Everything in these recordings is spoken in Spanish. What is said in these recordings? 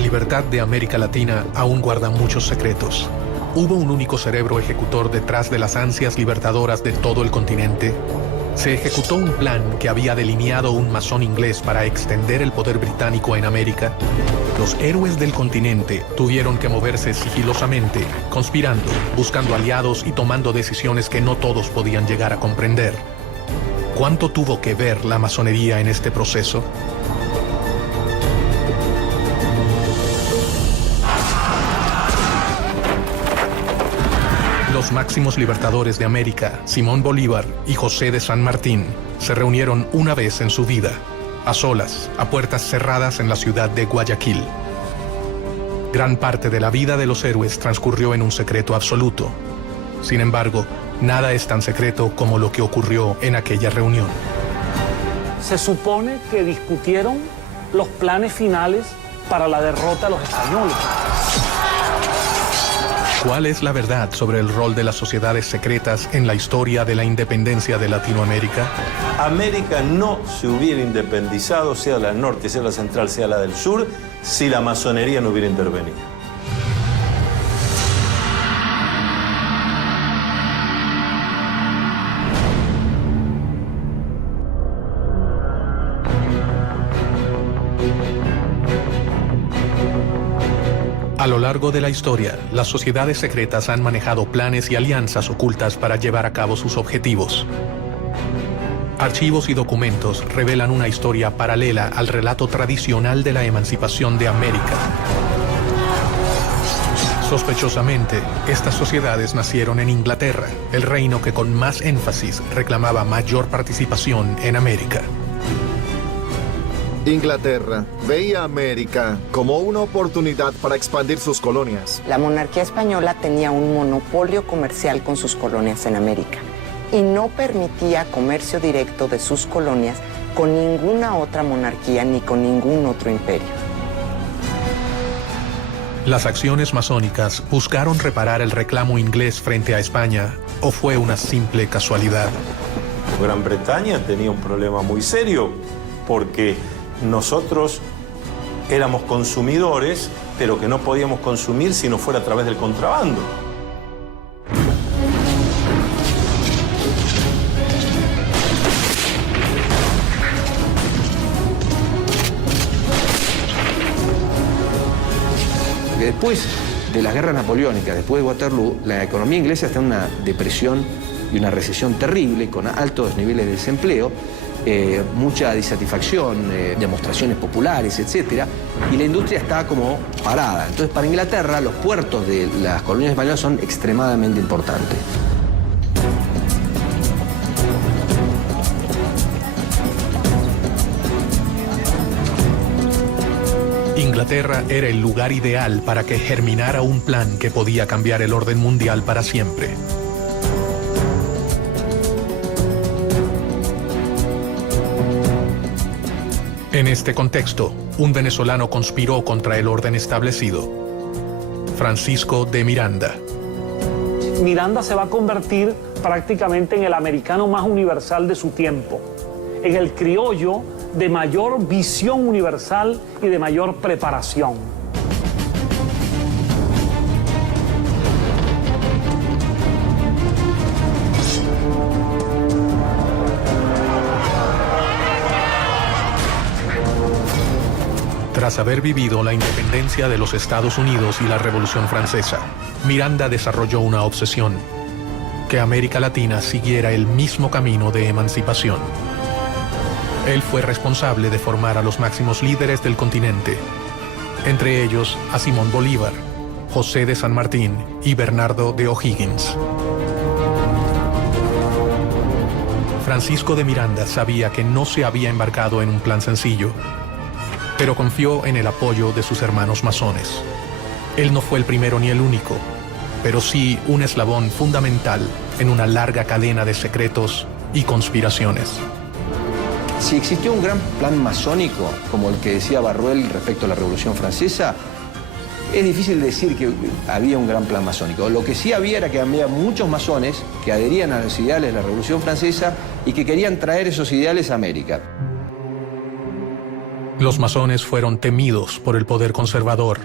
libertad de América Latina aún guarda muchos secretos. ¿Hubo un único cerebro ejecutor detrás de las ansias libertadoras de todo el continente? ¿Se ejecutó un plan que había delineado un masón inglés para extender el poder británico en América? Los héroes del continente tuvieron que moverse sigilosamente, conspirando, buscando aliados y tomando decisiones que no todos podían llegar a comprender. ¿Cuánto tuvo que ver la masonería en este proceso? Los máximos libertadores de América, Simón Bolívar y José de San Martín, se reunieron una vez en su vida, a solas, a puertas cerradas en la ciudad de Guayaquil. Gran parte de la vida de los héroes transcurrió en un secreto absoluto. Sin embargo, nada es tan secreto como lo que ocurrió en aquella reunión. Se supone que discutieron los planes finales para la derrota de los españoles. ¿Cuál es la verdad sobre el rol de las sociedades secretas en la historia de la independencia de Latinoamérica? América no se hubiera independizado, sea la del norte, sea la central, sea la del sur, si la masonería no hubiera intervenido. A lo largo de la historia, las sociedades secretas han manejado planes y alianzas ocultas para llevar a cabo sus objetivos. Archivos y documentos revelan una historia paralela al relato tradicional de la emancipación de América. Sospechosamente, estas sociedades nacieron en Inglaterra, el reino que con más énfasis reclamaba mayor participación en América. Inglaterra veía a América como una oportunidad para expandir sus colonias. La monarquía española tenía un monopolio comercial con sus colonias en América y no permitía comercio directo de sus colonias con ninguna otra monarquía ni con ningún otro imperio. ¿Las acciones masónicas buscaron reparar el reclamo inglés frente a España o fue una simple casualidad? Gran Bretaña tenía un problema muy serio porque nosotros éramos consumidores, pero que no podíamos consumir si no fuera a través del contrabando. Después de las guerras napoleónicas, después de Waterloo, la economía inglesa está en una depresión y una recesión terrible, con altos niveles de desempleo, mucha disatisfacción, demostraciones populares, etc. Y la industria está como parada. Entonces, para Inglaterra, los puertos de las colonias españolas son extremadamente importantes. Inglaterra era el lugar ideal para que germinara un plan que podía cambiar el orden mundial para siempre. En este contexto, un venezolano conspiró contra el orden establecido: Francisco de Miranda. Miranda se va a convertir prácticamente en el americano más universal de su tiempo, en el criollo de mayor visión universal y de mayor preparación. Tras haber vivido la independencia de los Estados Unidos y la Revolución Francesa, Miranda desarrolló una obsesión: que América Latina siguiera el mismo camino de emancipación. Él fue responsable de formar a los máximos líderes del continente, entre ellos a Simón Bolívar, José de San Martín y Bernardo de O'Higgins. Francisco de Miranda sabía que no se había embarcado en un plan sencillo, pero confió en el apoyo de sus hermanos masones. Él no fue el primero ni el único, pero sí un eslabón fundamental en una larga cadena de secretos y conspiraciones. Si existió un gran plan masónico, como el que decía Barruel respecto a la Revolución Francesa, es difícil decir que había un gran plan masónico. Lo que sí había era que había muchos masones que adherían a los ideales de la Revolución Francesa y que querían traer esos ideales a América. Los masones fueron temidos por el poder conservador,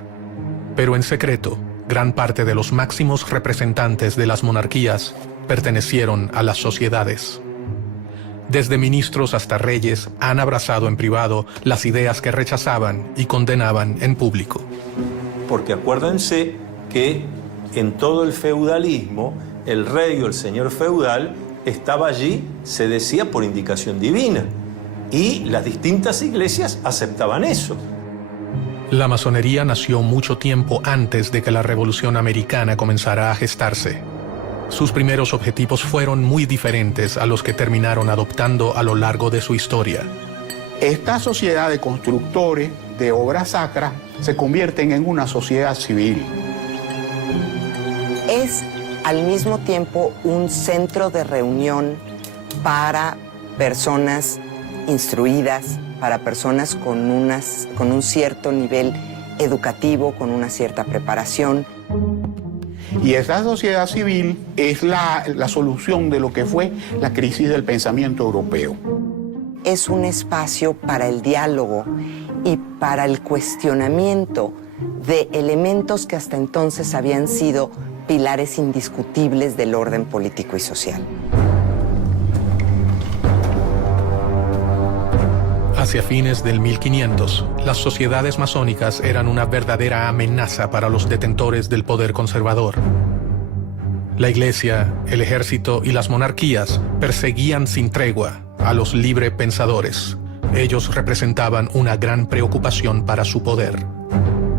pero en secreto, gran parte de los máximos representantes de las monarquías pertenecieron a las sociedades. Desde ministros hasta reyes han abrazado en privado las ideas que rechazaban y condenaban en público. Porque acuérdense que en todo el feudalismo, el rey o el señor feudal estaba allí, se decía, por indicación divina. Y las distintas iglesias aceptaban eso. La masonería nació mucho tiempo antes de que la Revolución Americana comenzara a gestarse. Sus primeros objetivos fueron muy diferentes a los que terminaron adoptando a lo largo de su historia. Esta sociedad de constructores de obras sacras se convierten en una sociedad civil. Es al mismo tiempo un centro de reunión para personas instruidas, para personas con un cierto nivel educativo, con una cierta preparación. Y esa sociedad civil es la solución de lo que fue la crisis del pensamiento europeo. Es un espacio para el diálogo y para el cuestionamiento de elementos que hasta entonces habían sido pilares indiscutibles del orden político y social. Hacia fines del 1500, las sociedades masónicas eran una verdadera amenaza para los detentores del poder conservador. La iglesia, el ejército y las monarquías perseguían sin tregua a los librepensadores. Ellos representaban una gran preocupación para su poder.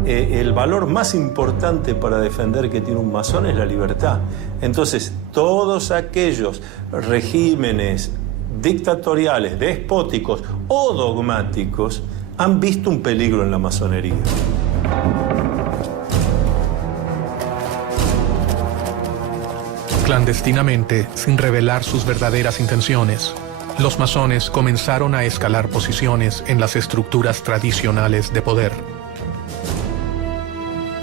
El valor más importante para defender que tiene un masón es la libertad. Entonces, todos aquellos regímenes dictatoriales, despóticos o dogmáticos han visto un peligro en la masonería. Clandestinamente, sin revelar sus verdaderas intenciones, los masones comenzaron a escalar posiciones en las estructuras tradicionales de poder.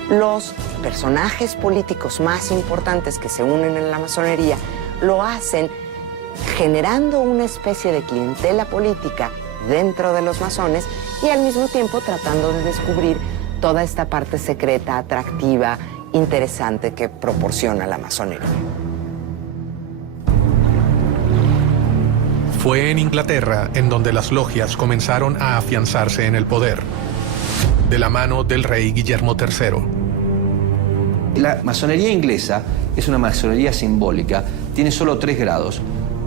Los personajes políticos más importantes que se unen en la masonería lo hacen generando una especie de clientela política dentro de los masones y al mismo tiempo tratando de descubrir toda esta parte secreta, atractiva, interesante que proporciona la masonería. Fue en Inglaterra en donde las logias comenzaron a afianzarse en el poder, de la mano del rey Guillermo III. La masonería inglesa es una masonería simbólica, tiene solo 3 grados.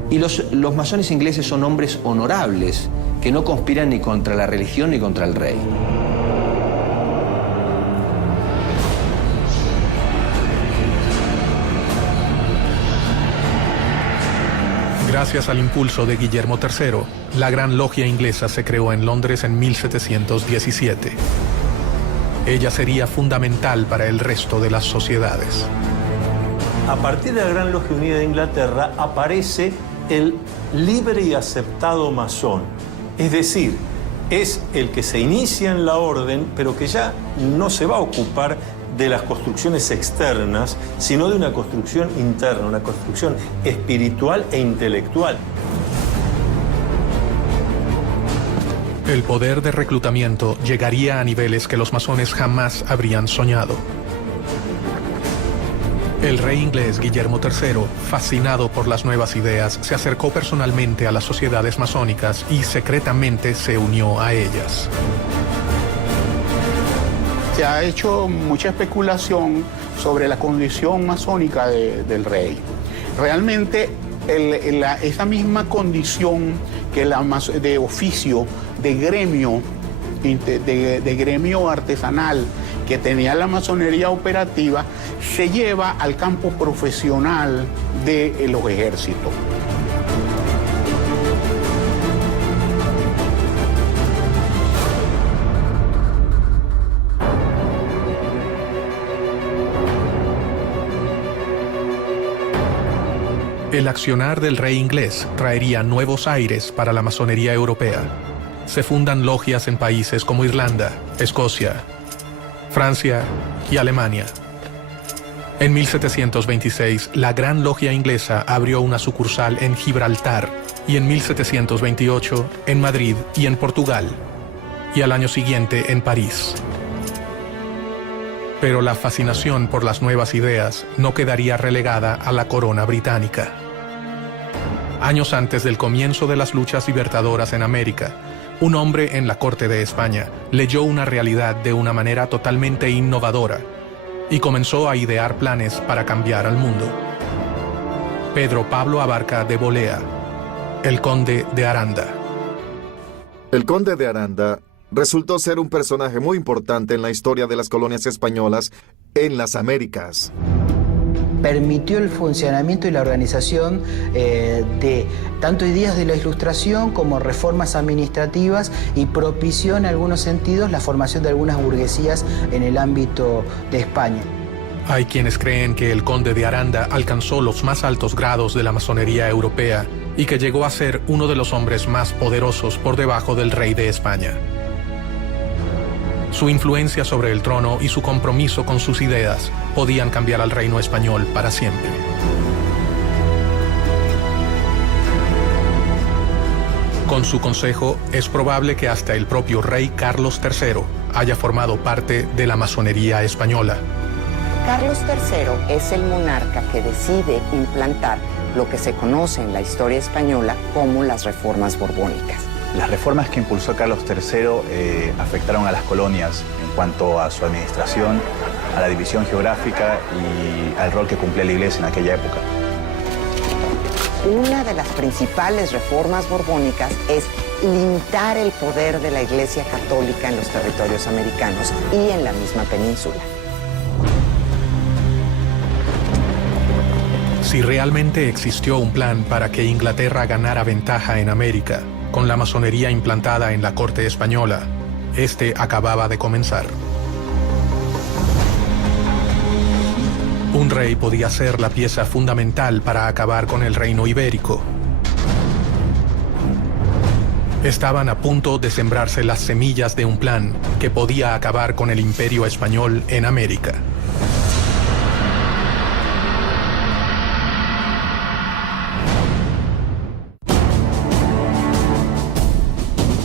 Y los masones ingleses son hombres honorables, que no conspiran ni contra la religión ni contra el rey. Gracias al impulso de Guillermo III, la Gran Logia Inglesa se creó en Londres en 1717. Ella sería fundamental para el resto de las sociedades. A partir de la Gran Logia Unida de Inglaterra aparece el libre y aceptado masón. Es decir, es el que se inicia en la orden, pero que ya no se va a ocupar de las construcciones externas, sino de una construcción interna, una construcción espiritual e intelectual. El poder de reclutamiento llegaría a niveles que los masones jamás habrían soñado. El rey inglés Guillermo III, fascinado por las nuevas ideas, se acercó personalmente a las sociedades masónicas y secretamente se unió a ellas. Se ha hecho mucha especulación sobre la condición masónica del rey. Realmente esa misma condición que de oficio, de gremio artesanal que tenía la masonería operativa, se lleva al campo profesional de los ejércitos. El accionar del rey inglés traería nuevos aires para la masonería europea. Se fundan logias en países como Irlanda, Escocia, Francia y Alemania. En 1726, la Gran Logia Inglesa abrió una sucursal en Gibraltar y en 1728 en Madrid y en Portugal. y al año siguiente en París. Pero la fascinación por las nuevas ideas no quedaría relegada a la corona británica. Años antes del comienzo de las luchas libertadoras en América, un hombre en la corte de España leyó una realidad de una manera totalmente innovadora y comenzó a idear planes para cambiar al mundo. Pedro Pablo Abarca de Bolea, el conde de Aranda. El conde de Aranda resultó ser un personaje muy importante en la historia de las colonias españolas en las Américas. Permitió el funcionamiento y la organización de tanto ideas de la Ilustración como reformas administrativas y propició en algunos sentidos la formación de algunas burguesías en el ámbito de España. Hay quienes creen que el conde de Aranda alcanzó los más altos grados de la masonería europea y que llegó a ser uno de los hombres más poderosos por debajo del rey de España. Su influencia sobre el trono y su compromiso con sus ideas podían cambiar al reino español para siempre. Con su consejo, es probable que hasta el propio rey Carlos III haya formado parte de la masonería española. Carlos III es el monarca que decide implantar lo que se conoce en la historia española como las reformas borbónicas. Las reformas que impulsó Carlos III afectaron a las colonias en cuanto a su administración, a la división geográfica y al rol que cumplía la Iglesia en aquella época. Una de las principales reformas borbónicas es limitar el poder de la Iglesia Católica en los territorios americanos y en la misma península. Si realmente existió un plan para que Inglaterra ganara ventaja en América, con la masonería implantada en la corte española, este acababa de comenzar. Un rey podía ser la pieza fundamental para acabar con el reino ibérico. Estaban a punto de sembrarse las semillas de un plan que podía acabar con el imperio español en América.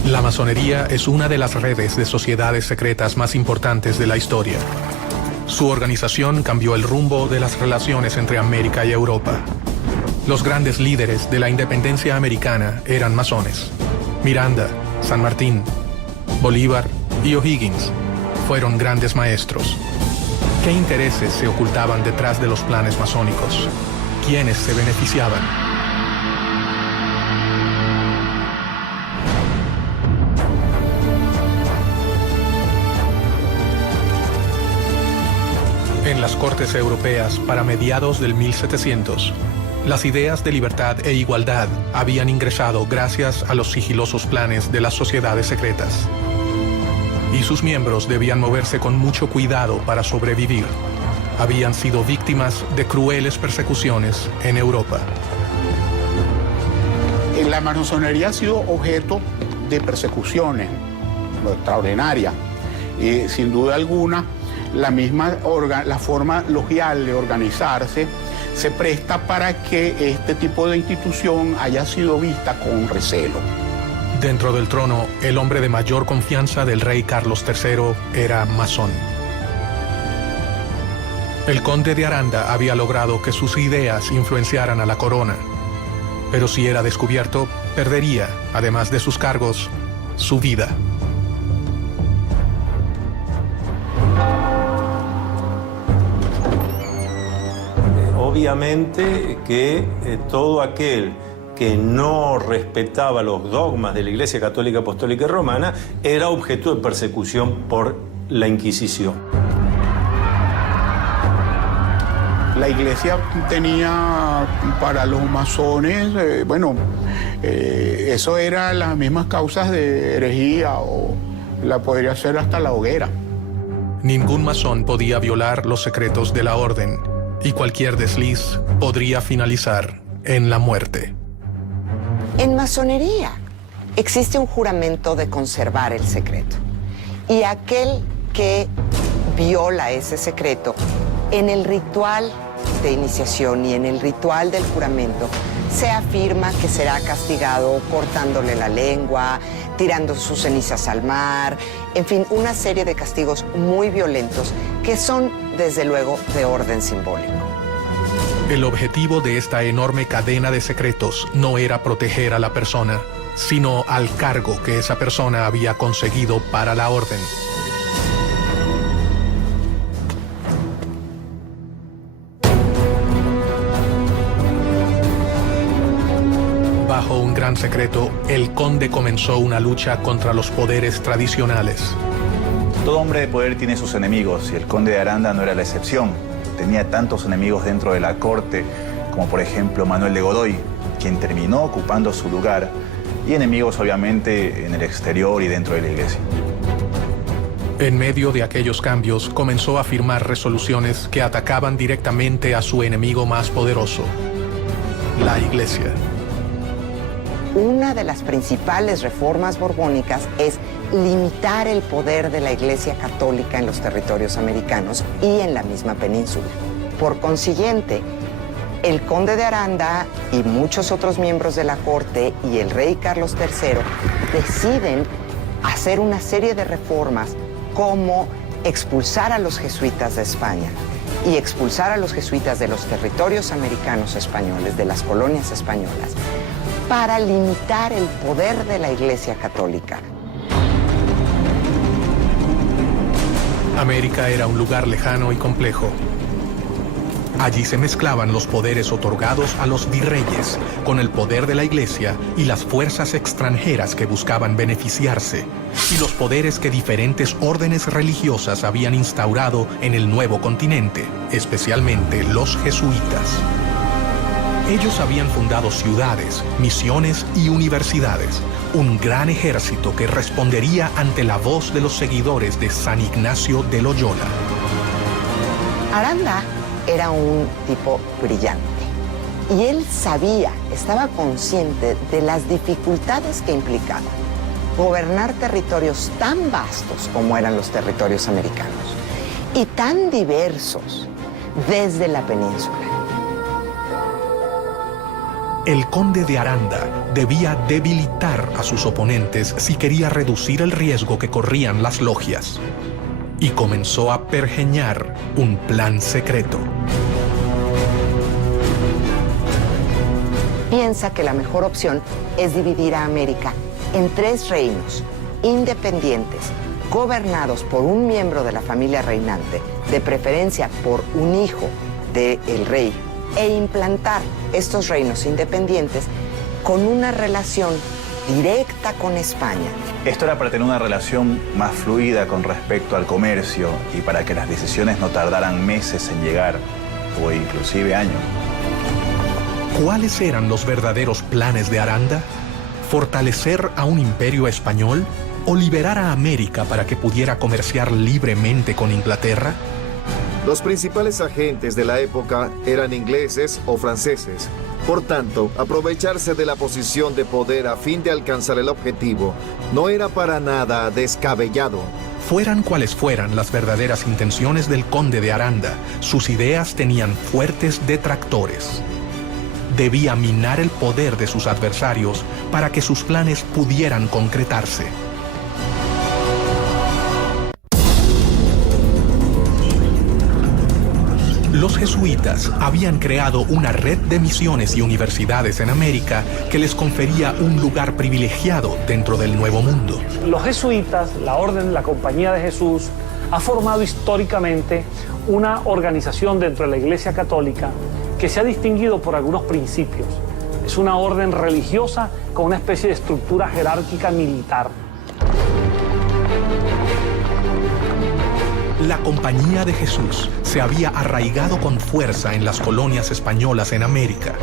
La masonería es una de las redes de sociedades secretas más importantes de la historia. Su organización cambió el rumbo de las relaciones entre América y Europa. Los grandes líderes de la independencia americana eran masones. Miranda, San Martín, Bolívar y O'Higgins fueron grandes maestros. ¿Qué intereses se ocultaban detrás de los planes masónicos? ¿Quiénes se beneficiaban? En las cortes europeas, para mediados del 1700, las ideas de libertad e igualdad habían ingresado gracias a los sigilosos planes de las sociedades secretas. Y sus miembros debían moverse con mucho cuidado para sobrevivir. Habían sido víctimas de crueles persecuciones en Europa. La masonería ha sido objeto de persecuciones extraordinarias. Y sin duda alguna, la forma logial de organizarse se presta para que este tipo de institución haya sido vista con recelo. Dentro del trono, el hombre de mayor confianza del rey Carlos III era masón. El conde de Aranda había logrado que sus ideas influenciaran a la corona, pero si era descubierto, perdería, además de sus cargos, su vida. Obviamente que todo aquel que no respetaba los dogmas de la Iglesia Católica, Apostólica y Romana era objeto de persecución por la Inquisición. La Iglesia tenía para los masones, eso eran las mismas causas de herejía o la podría ser hasta la hoguera. Ningún masón podía violar los secretos de la orden, y cualquier desliz podría finalizar en la muerte. En masonería existe un juramento de conservar el secreto. Y aquel que viola ese secreto, en el ritual de iniciación y en el ritual del juramento, se afirma que será castigado cortándole la lengua, tirando sus cenizas al mar, en fin, una serie de castigos muy violentos que son, desde luego, de orden simbólico. El objetivo de esta enorme cadena de secretos no era proteger a la persona, sino al cargo que esa persona había conseguido para la orden. Bajo un gran secreto, el conde comenzó una lucha contra los poderes tradicionales. Todo hombre de poder tiene sus enemigos y el conde de Aranda no era la excepción. Tenía tantos enemigos dentro de la corte como por ejemplo Manuel de Godoy, quien terminó ocupando su lugar, y enemigos obviamente en el exterior y dentro de la iglesia. En medio de aquellos cambios, comenzó a firmar resoluciones que atacaban directamente a su enemigo más poderoso, la iglesia. Una de las principales reformas borbónicas es limitar el poder de la Iglesia Católica en los territorios americanos y en la misma península. Por consiguiente, el conde de Aranda y muchos otros miembros de la corte y el rey Carlos III deciden hacer una serie de reformas como expulsar a los jesuitas de España y expulsar a los jesuitas de los territorios americanos españoles, de las colonias españolas, para limitar el poder de la Iglesia Católica. América era un lugar lejano y complejo. Allí se mezclaban los poderes otorgados a los virreyes con el poder de la Iglesia y las fuerzas extranjeras que buscaban beneficiarse, y los poderes que diferentes órdenes religiosas habían instaurado en el nuevo continente, especialmente los jesuitas. Ellos habían fundado ciudades, misiones y universidades, un gran ejército que respondería ante la voz de los seguidores de San Ignacio de Loyola. Aranda era un tipo brillante y él sabía, estaba consciente de las dificultades que implicaba gobernar territorios tan vastos como eran los territorios americanos y tan diversos desde la península. El conde de Aranda debía debilitar a sus oponentes si quería reducir el riesgo que corrían las logias. Y comenzó a pergeñar un plan secreto. Piensa que la mejor opción es dividir a América en 3 reinos independientes, gobernados por un miembro de la familia reinante, de preferencia por un hijo del rey, e implantar estos reinos independientes con una relación directa con España. Esto era para tener una relación más fluida con respecto al comercio y para que las decisiones no tardaran meses en llegar, o inclusive años. ¿Cuáles eran los verdaderos planes de Aranda? ¿Fortalecer a un imperio español o liberar a América para que pudiera comerciar libremente con Inglaterra? Los principales agentes de la época eran ingleses o franceses. Por tanto, aprovecharse de la posición de poder a fin de alcanzar el objetivo no era para nada descabellado. Fueran cuales fueran las verdaderas intenciones del conde de Aranda, sus ideas tenían fuertes detractores. Debía minar el poder de sus adversarios para que sus planes pudieran concretarse. Los jesuitas habían creado una red de misiones y universidades en América que les confería un lugar privilegiado dentro del Nuevo Mundo. Los jesuitas, la Orden, la Compañía de Jesús, ha formado históricamente una organización dentro de la Iglesia Católica que se ha distinguido por algunos principios. Es una orden religiosa con una especie de estructura jerárquica militar. La Compañía de Jesús se había arraigado con fuerza en las colonias españolas en América.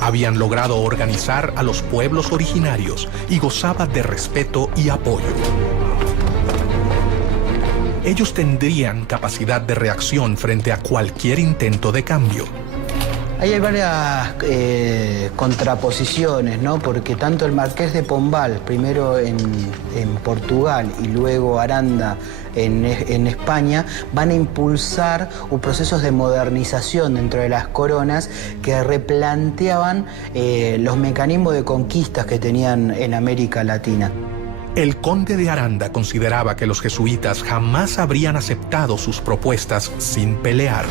Habían logrado organizar a los pueblos originarios y gozaba de respeto y apoyo. Ellos tendrían capacidad de reacción frente a cualquier intento de cambio. Ahí hay varias contraposiciones, ¿no? Porque tanto el Marqués de Pombal, primero en Portugal y luego Aranda en España, van a impulsar procesos de modernización dentro de las coronas que replanteaban los mecanismos de conquistas que tenían en América Latina. El conde de Aranda consideraba que los jesuitas jamás habrían aceptado sus propuestas sin pelear.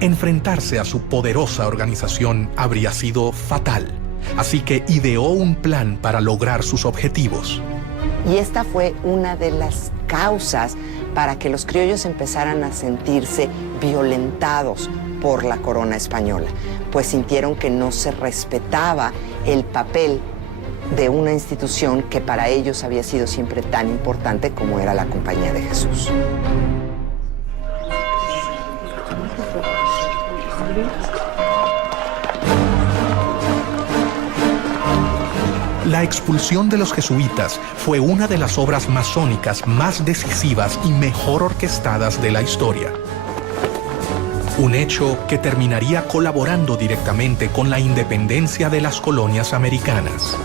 Enfrentarse a su poderosa organización habría sido fatal, así que ideó un plan para lograr sus objetivos. Y esta fue una de las causas para que los criollos empezaran a sentirse violentados por la corona española, pues sintieron que no se respetaba el papel de una institución que para ellos había sido siempre tan importante como era la Compañía de Jesús. La expulsión de los jesuitas fue una de las obras masónicas más decisivas y mejor orquestadas de la historia. Un hecho que terminaría colaborando directamente con la independencia de las colonias americanas.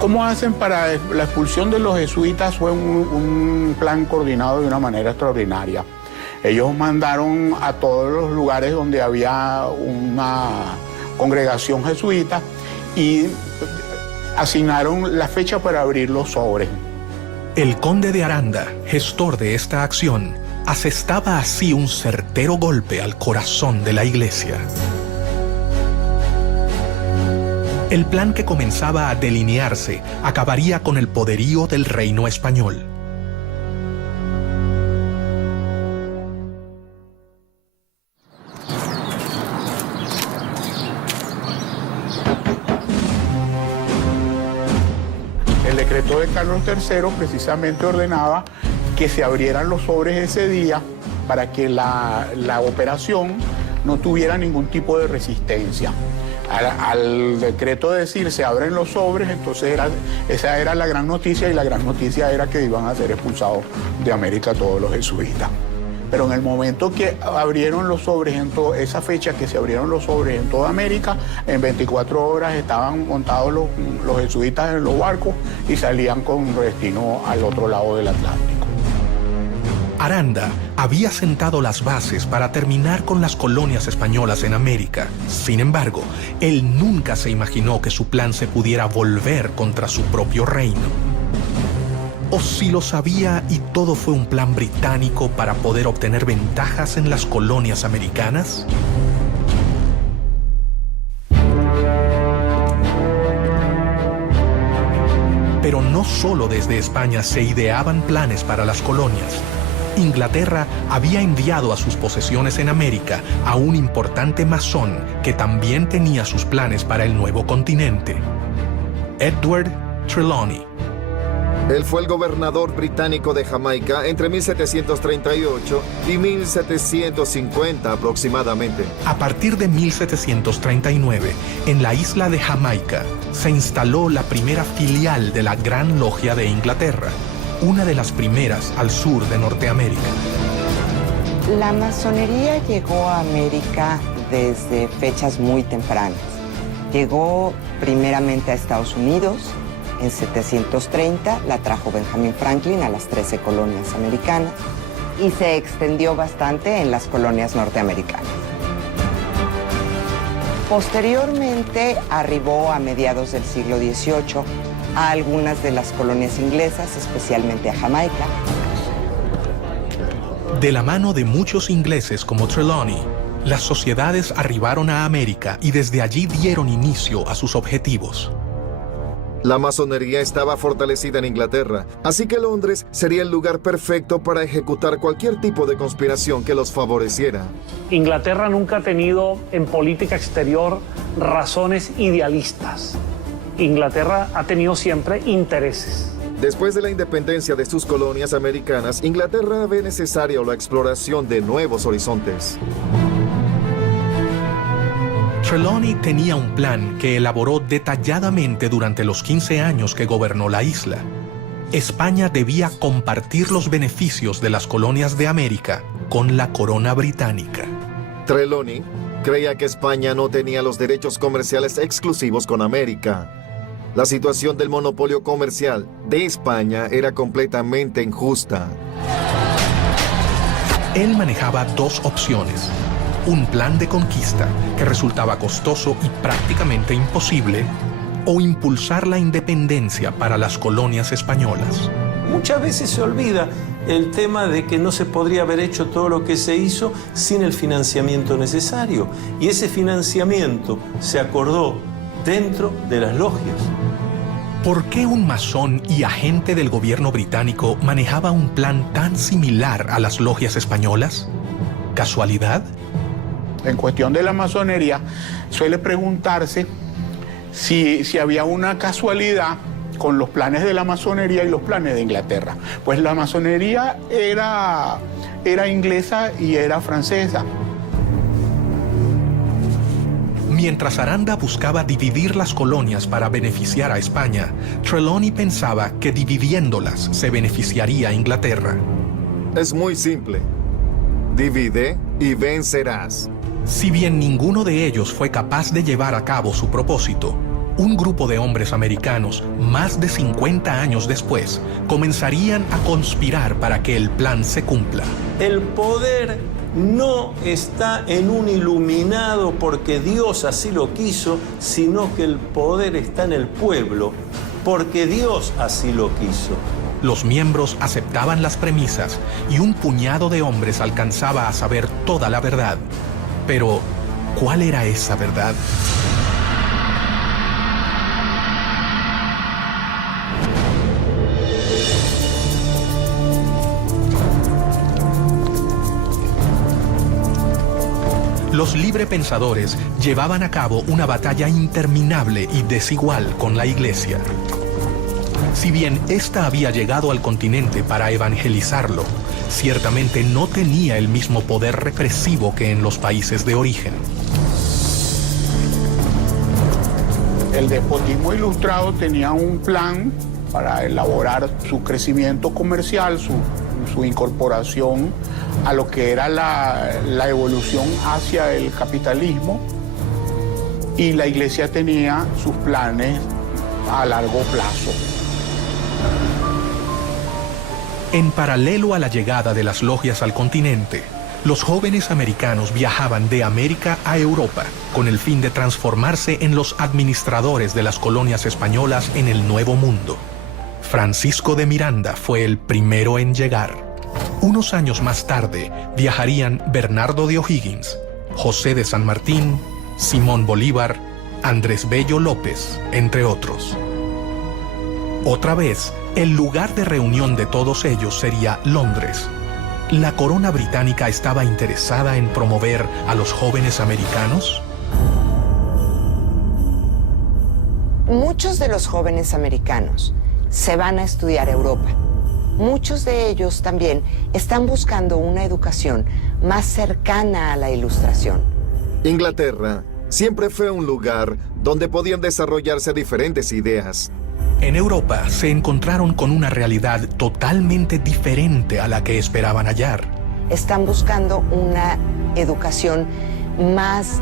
¿Cómo hacen para la expulsión de los jesuitas? Fue un plan coordinado de una manera extraordinaria. Ellos mandaron a todos los lugares donde había una congregación jesuita y asignaron la fecha para abrir los sobres. El conde de Aranda, gestor de esta acción, asestaba así un certero golpe al corazón de la iglesia. El plan que comenzaba a delinearse acabaría con el poderío del reino español. El decreto de Carlos III precisamente ordenaba que se abrieran los sobres ese día para que la operación no tuviera ningún tipo de resistencia. Al decreto de decir se abren los sobres, entonces esa era la gran noticia, y la gran noticia era que iban a ser expulsados de América todos los jesuitas. Pero en el momento que abrieron los sobres, esa fecha que se abrieron los sobres en toda América, en 24 horas estaban montados los jesuitas en los barcos y salían con destino al otro lado del Atlántico. Aranda había sentado las bases para terminar con las colonias españolas en América. Sin embargo, él nunca se imaginó que su plan se pudiera volver contra su propio reino. ¿O si lo sabía y todo fue un plan británico para poder obtener ventajas en las colonias americanas? Pero no solo desde España se ideaban planes para las colonias. Inglaterra había enviado a sus posesiones en América a un importante masón que también tenía sus planes para el nuevo continente: Edward Trelawney. Él fue el gobernador británico de Jamaica entre 1738 y 1750 aproximadamente. A partir de 1739, en la isla de Jamaica, se instaló la primera filial de la Gran Logia de Inglaterra, una de las primeras al sur de Norteamérica. La masonería llegó a América desde fechas muy tempranas. Llegó primeramente a Estados Unidos. En 730 la trajo Benjamin Franklin a las 13 colonias americanas y se extendió bastante en las colonias norteamericanas. Posteriormente arribó a mediados del siglo XVIII a algunas de las colonias inglesas, especialmente a Jamaica. De la mano de muchos ingleses como Trelawney, las sociedades arribaron a América y desde allí dieron inicio a sus objetivos. La masonería estaba fortalecida en Inglaterra, así que Londres sería el lugar perfecto para ejecutar cualquier tipo de conspiración que los favoreciera. Inglaterra nunca ha tenido en política exterior razones idealistas. Inglaterra ha tenido siempre intereses. Después de la independencia de sus colonias americanas, Inglaterra ve necesaria la exploración de nuevos horizontes. Trelawney tenía un plan que elaboró detalladamente durante los 15 años que gobernó la isla. España debía compartir los beneficios de las colonias de América con la corona británica. Trelawney creía que España no tenía los derechos comerciales exclusivos con América. La situación del monopolio comercial de España era completamente injusta. Él manejaba dos opciones: un plan de conquista que resultaba costoso y prácticamente imposible, o impulsar la independencia para las colonias españolas. Muchas veces se olvida el tema de que no se podría haber hecho todo lo que se hizo sin el financiamiento necesario. Y ese financiamiento se acordó dentro de las logias. ¿Por qué un masón y agente del gobierno británico manejaba un plan tan similar a las logias españolas? ¿Casualidad? En cuestión de la masonería, suele preguntarse si había una casualidad con los planes de la masonería y los planes de Inglaterra. Pues la masonería era inglesa y era francesa. Mientras Aranda buscaba dividir las colonias para beneficiar a España, Trelawney pensaba que dividiéndolas se beneficiaría a Inglaterra. Es muy simple. Divide y vencerás. Si bien ninguno de ellos fue capaz de llevar a cabo su propósito, un grupo de hombres americanos, más de 50 años después, comenzarían a conspirar para que el plan se cumpla. El poder no está en un iluminado porque Dios así lo quiso, sino que el poder está en el pueblo porque Dios así lo quiso. Los miembros aceptaban las premisas y un puñado de hombres alcanzaba a saber toda la verdad. Pero, ¿cuál era esa verdad? Los librepensadores llevaban a cabo una batalla interminable y desigual con la Iglesia. Si bien ésta había llegado al continente para evangelizarlo, ciertamente no tenía el mismo poder represivo que en los países de origen. El despotismo ilustrado tenía un plan para elaborar su crecimiento comercial, su incorporación a lo que era la evolución hacia el capitalismo, y la Iglesia tenía sus planes a largo plazo. En paralelo a la llegada de las logias al continente, los jóvenes americanos viajaban de América a Europa con el fin de transformarse en los administradores de las colonias españolas en el Nuevo Mundo. Francisco de Miranda fue el primero en llegar. Unos años más tarde viajarían Bernardo de O'Higgins, José de San Martín, Simón Bolívar, Andrés Bello López, entre otros. Otra vez, el lugar de reunión de todos ellos sería Londres. ¿La corona británica estaba interesada en promover a los jóvenes americanos? Muchos de los jóvenes americanos se van a estudiar a Europa. Muchos de ellos también están buscando una educación más cercana a la Ilustración. Inglaterra siempre fue un lugar donde podían desarrollarse diferentes ideas. En Europa se encontraron con una realidad totalmente diferente a la que esperaban hallar. Están buscando una educación más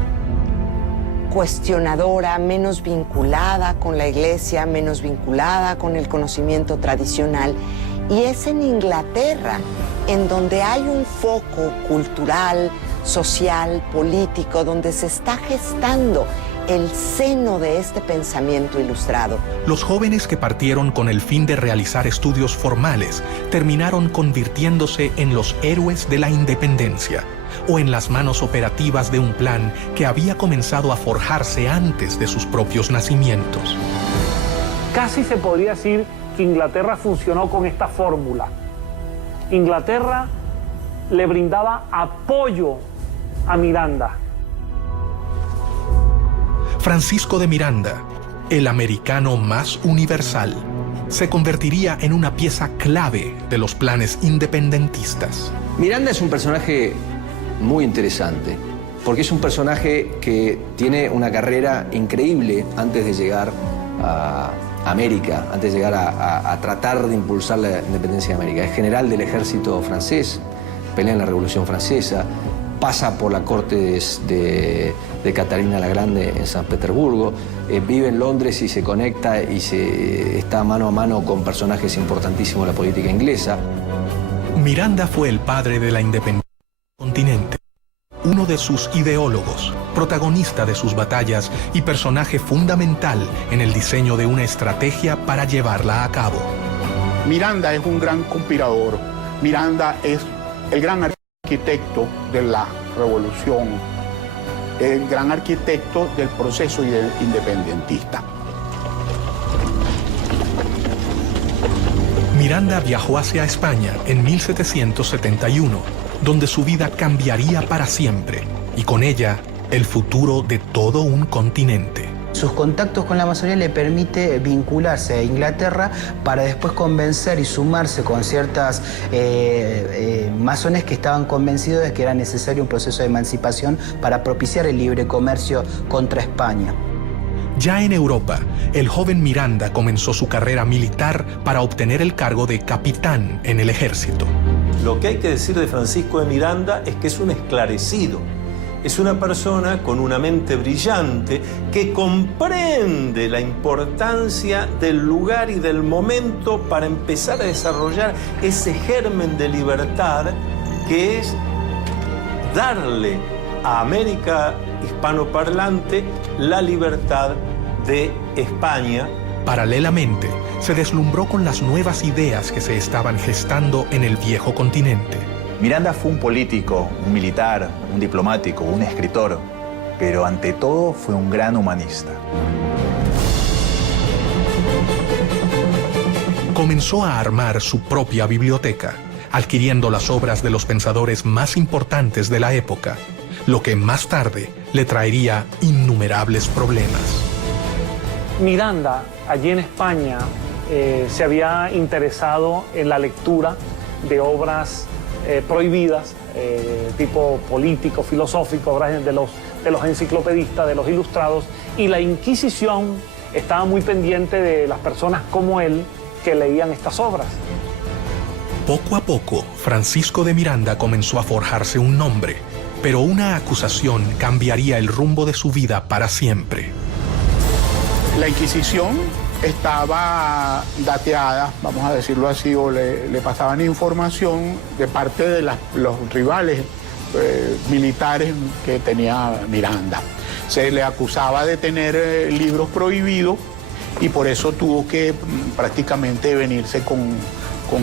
cuestionadora, menos vinculada con la Iglesia, menos vinculada con el conocimiento tradicional. Y es en Inglaterra en donde hay un foco cultural, social, político, donde se está gestando el seno de este pensamiento ilustrado. Los jóvenes que partieron con el fin de realizar estudios formales terminaron convirtiéndose en los héroes de la independencia o en las manos operativas de un plan que había comenzado a forjarse antes de sus propios nacimientos. Casi se podría decir que Inglaterra funcionó con esta fórmula. Inglaterra le brindaba apoyo a Miranda. Francisco de Miranda, el americano más universal, se convertiría en una pieza clave de los planes independentistas. Miranda es un personaje muy interesante, porque es un personaje que tiene una carrera increíble antes de llegar a América, antes de llegar a tratar de impulsar la independencia de América. Es general del ejército francés, pelea en la Revolución Francesa, pasa por la corte de Catarina la Grande en San Petersburgo, vive en Londres y se conecta y está mano a mano con personajes importantísimos de la política inglesa. Miranda fue el padre de la independencia del continente, uno de sus ideólogos, protagonista de sus batallas y personaje fundamental en el diseño de una estrategia para llevarla a cabo. Miranda es un gran conspirador. Miranda es el gran arquitecto de la revolución, el gran arquitecto del proceso independentista. Miranda viajó hacia España en 1771, donde su vida cambiaría para siempre, y con ella el futuro de todo un continente. Sus contactos con la masonería le permite vincularse a Inglaterra para después convencer y sumarse con ciertas masones que estaban convencidos de que era necesario un proceso de emancipación para propiciar el libre comercio contra España. Ya en Europa, el joven Miranda comenzó su carrera militar para obtener el cargo de capitán en el ejército. Lo que hay que decir de Francisco de Miranda es que es un esclarecido. Es una persona con una mente brillante que comprende la importancia del lugar y del momento para empezar a desarrollar ese germen de libertad que es darle a América hispanoparlante la libertad de España. Paralelamente, se deslumbró con las nuevas ideas que se estaban gestando en el viejo continente. Miranda fue un político, un militar, un diplomático, un escritor, pero ante todo fue un gran humanista. Comenzó a armar su propia biblioteca, adquiriendo las obras de los pensadores más importantes de la época, lo que más tarde le traería innumerables problemas. Miranda, allí en España, se había interesado en la lectura de obras prohibidas, tipo político, filosófico, obras de los enciclopedistas, de los ilustrados, y la Inquisición estaba muy pendiente de las personas como él que leían estas obras. Poco a poco, Francisco de Miranda comenzó a forjarse un nombre, pero una acusación cambiaría el rumbo de su vida para siempre. La Inquisición estaba dateada, vamos a decirlo así, o le pasaban información de parte de los rivales militares que tenía Miranda. Se le acusaba de tener libros prohibidos y por eso tuvo que prácticamente venirse con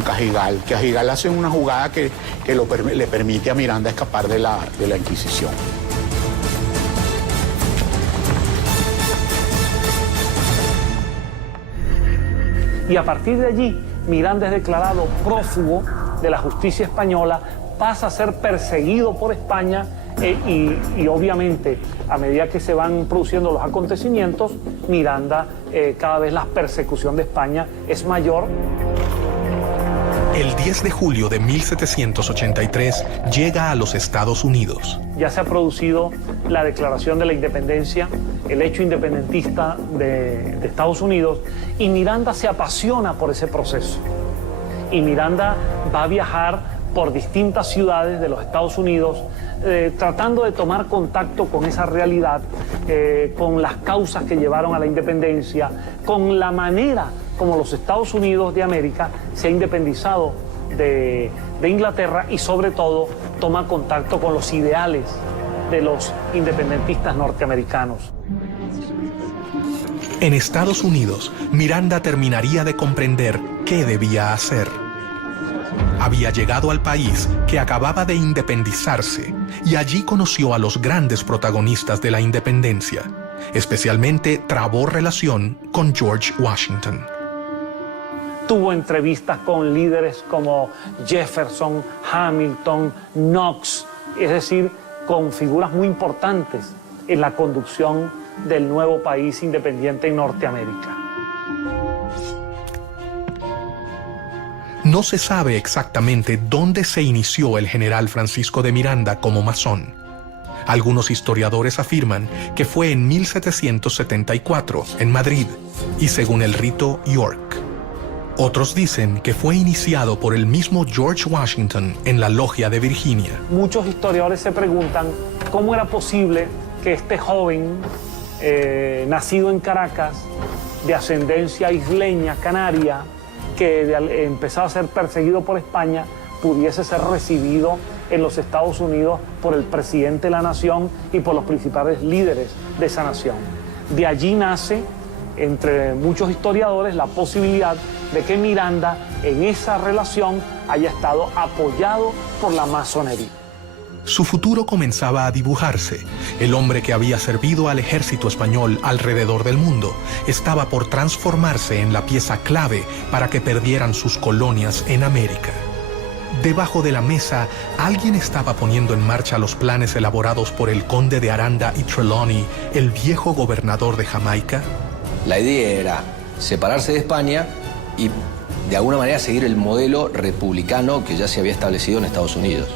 Cajigal. Cajigal hace una jugada que le permite a Miranda escapar de la Inquisición. Y a partir de allí, Miranda es declarado prófugo de la justicia española, pasa a ser perseguido por España y obviamente, a medida que se van produciendo los acontecimientos, Miranda, cada vez la persecución de España es mayor. El 10 de julio de 1783 llega a los Estados Unidos. Ya se ha producido la declaración de la independencia, el hecho independentista de Estados Unidos, y Miranda se apasiona por ese proceso. Y Miranda va a viajar por distintas ciudades de los Estados Unidos, tratando de tomar contacto con esa realidad, con las causas que llevaron a la independencia, con la manera como los Estados Unidos de América se ha independizado de Inglaterra y sobre todo toma contacto con los ideales de los independentistas norteamericanos. En Estados Unidos, Miranda terminaría de comprender qué debía hacer. Había llegado al país que acababa de independizarse y allí conoció a los grandes protagonistas de la independencia. Especialmente trabó relación con George Washington. Tuvo entrevistas con líderes como Jefferson, Hamilton, Knox, es decir, con figuras muy importantes en la conducción del nuevo país independiente en Norteamérica. No se sabe exactamente dónde se inició el general Francisco de Miranda como masón. Algunos historiadores afirman que fue en 1774, en Madrid, y según el rito, York. Otros dicen que fue iniciado por el mismo George Washington en la Logia de Virginia. Muchos historiadores se preguntan cómo era posible que este joven, nacido en Caracas, de ascendencia isleña, canaria, que empezaba a ser perseguido por España, pudiese ser recibido en los Estados Unidos por el presidente de la nación y por los principales líderes de esa nación. De allí nace, entre muchos historiadores, la posibilidad de que Miranda en esa relación haya estado apoyado por la masonería. Su futuro comenzaba a dibujarse. El hombre que había servido al ejército español alrededor del mundo estaba por transformarse en la pieza clave para que perdieran sus colonias en América. Debajo de la mesa, alguien estaba poniendo en marcha los planes elaborados por el conde de Aranda y Trelawney, el viejo gobernador de Jamaica. La idea era separarse de España y de alguna manera seguir el modelo republicano que ya se había establecido en Estados Unidos.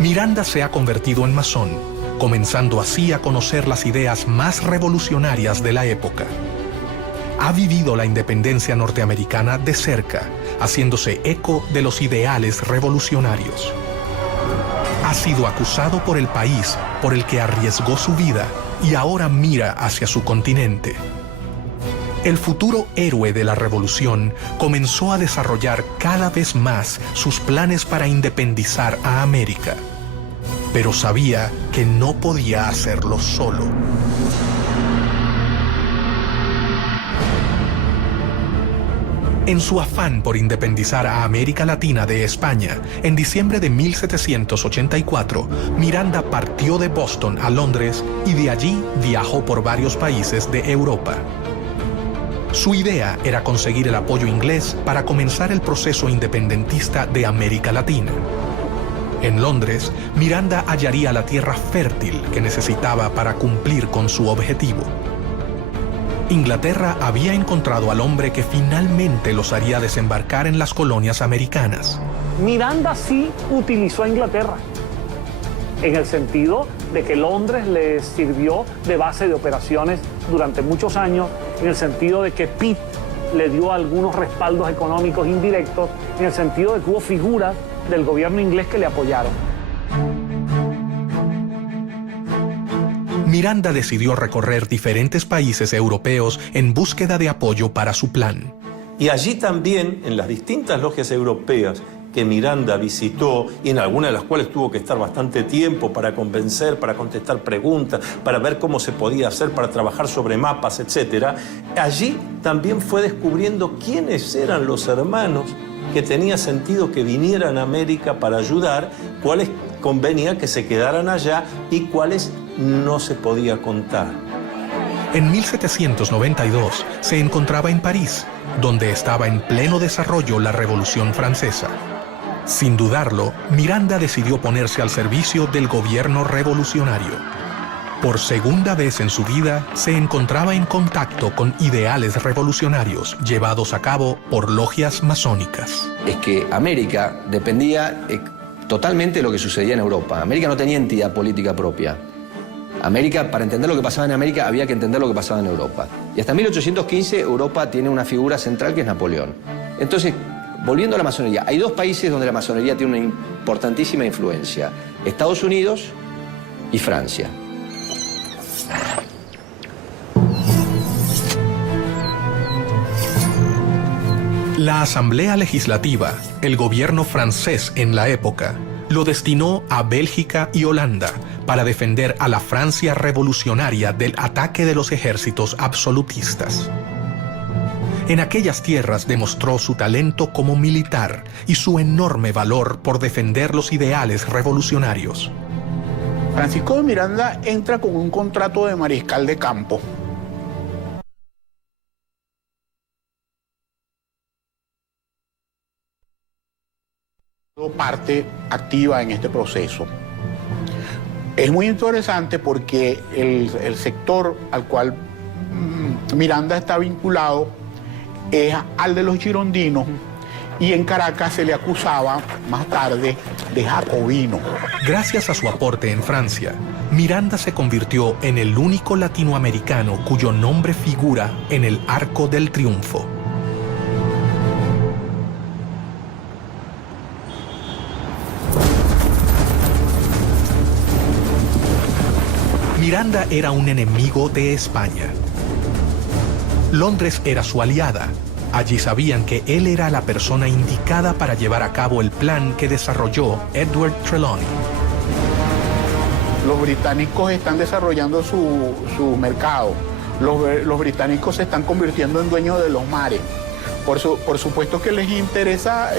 Miranda se ha convertido en masón, comenzando así a conocer las ideas más revolucionarias de la época. Ha vivido la independencia norteamericana de cerca, haciéndose eco de los ideales revolucionarios. Ha sido acusado por el país por el que arriesgó su vida y ahora mira hacia su continente. El futuro héroe de la revolución comenzó a desarrollar cada vez más sus planes para independizar a América, pero sabía que no podía hacerlo solo. En su afán por independizar a América Latina de España, en diciembre de 1784, Miranda partió de Boston a Londres y de allí viajó por varios países de Europa. Su idea era conseguir el apoyo inglés para comenzar el proceso independentista de América Latina. En Londres, Miranda hallaría la tierra fértil que necesitaba para cumplir con su objetivo. Inglaterra había encontrado al hombre que finalmente los haría desembarcar en las colonias americanas. Miranda sí utilizó a Inglaterra, en el sentido de que Londres le sirvió de base de operaciones durante muchos años, en el sentido de que Pitt le dio algunos respaldos económicos indirectos, en el sentido de que hubo figuras del gobierno inglés que le apoyaron. Miranda decidió recorrer diferentes países europeos en búsqueda de apoyo para su plan. Y allí también, en las distintas logias europeas que Miranda visitó y en algunas de las cuales tuvo que estar bastante tiempo para convencer, para contestar preguntas, para ver cómo se podía hacer, para trabajar sobre mapas, etc. Allí también fue descubriendo quiénes eran los hermanos que tenía sentido que vinieran a América para ayudar, cuáles convenía que se quedaran allá y cuáles no se podía contar. En 1792 se encontraba en París, donde estaba en pleno desarrollo la Revolución Francesa. Sin dudarlo, Miranda decidió ponerse al servicio del gobierno revolucionario. Por segunda vez en su vida, se encontraba en contacto con ideales revolucionarios llevados a cabo por logias masónicas. Es que América dependía totalmente de lo que sucedía en Europa. América no tenía entidad política propia. América, para entender lo que pasaba en América, había que entender lo que pasaba en Europa. Y hasta 1815 Europa tiene una figura central que es Napoleón. Entonces, volviendo a la masonería, hay dos países donde la masonería tiene una importantísima influencia: Estados Unidos y Francia. La Asamblea Legislativa, el gobierno francés en la época, lo destinó a Bélgica y Holanda para defender a la Francia revolucionaria del ataque de los ejércitos absolutistas. En aquellas tierras demostró su talento como militar y su enorme valor por defender los ideales revolucionarios. Francisco de Miranda entra con un contrato de mariscal de campo. Parte activa en este proceso. Es muy interesante porque el sector al cual Miranda está vinculado es al de los girondinos, y en Caracas se le acusaba más tarde de jacobino. Gracias a su aporte en Francia, Miranda se convirtió en el único latinoamericano cuyo nombre figura en el Arco del Triunfo. Miranda era un enemigo de España. Londres era su aliada. Allí sabían que él era la persona indicada para llevar a cabo el plan que desarrolló Edward Trelawney. Los británicos están desarrollando su mercado. Los británicos se están convirtiendo en dueños de los mares. Por supuesto que les interesa,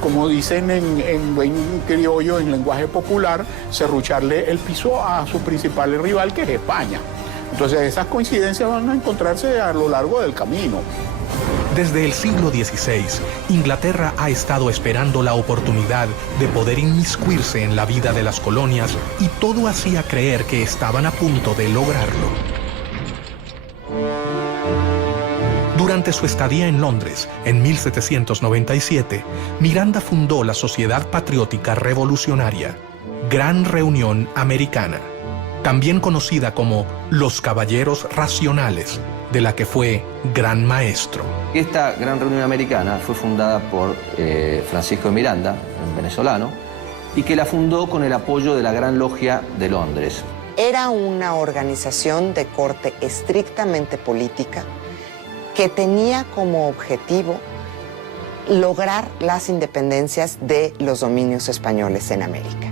como dicen en buen criollo, en lenguaje popular, serrucharle el piso a su principal rival, que es España. Entonces esas coincidencias van a encontrarse a lo largo del camino. Desde el siglo XVI, Inglaterra ha estado esperando la oportunidad de poder inmiscuirse en la vida de las colonias y todo hacía creer que estaban a punto de lograrlo. Durante su estadía en Londres, en 1797, Miranda fundó la Sociedad Patriótica Revolucionaria, Gran Reunión Americana, también conocida como Los Caballeros Racionales, de la que fue gran maestro. Esta Gran Reunión Americana fue fundada por Francisco de Miranda, un venezolano, y que la fundó con el apoyo de la Gran Logia de Londres. Era una organización de corte estrictamente política que tenía como objetivo lograr las independencias de los dominios españoles en América.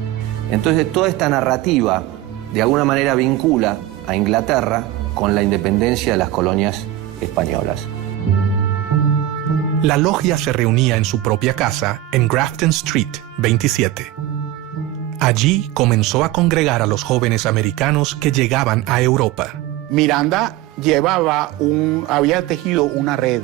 Entonces, toda esta narrativa de alguna manera vincula a Inglaterra con la independencia de las colonias españolas. La logia se reunía en su propia casa en Grafton Street 27. Allí comenzó a congregar a los jóvenes americanos que llegaban a Europa. Miranda había tejido una red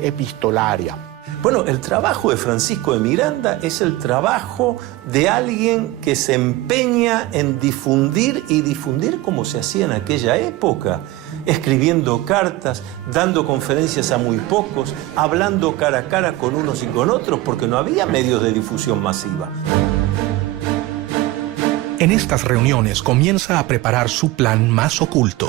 epistolaria. Bueno, el trabajo de Francisco de Miranda es el trabajo de alguien que se empeña en difundir y difundir como se hacía en aquella época, escribiendo cartas, dando conferencias a muy pocos, hablando cara a cara con unos y con otros, porque no había medios de difusión masiva. En estas reuniones comienza a preparar su plan más oculto.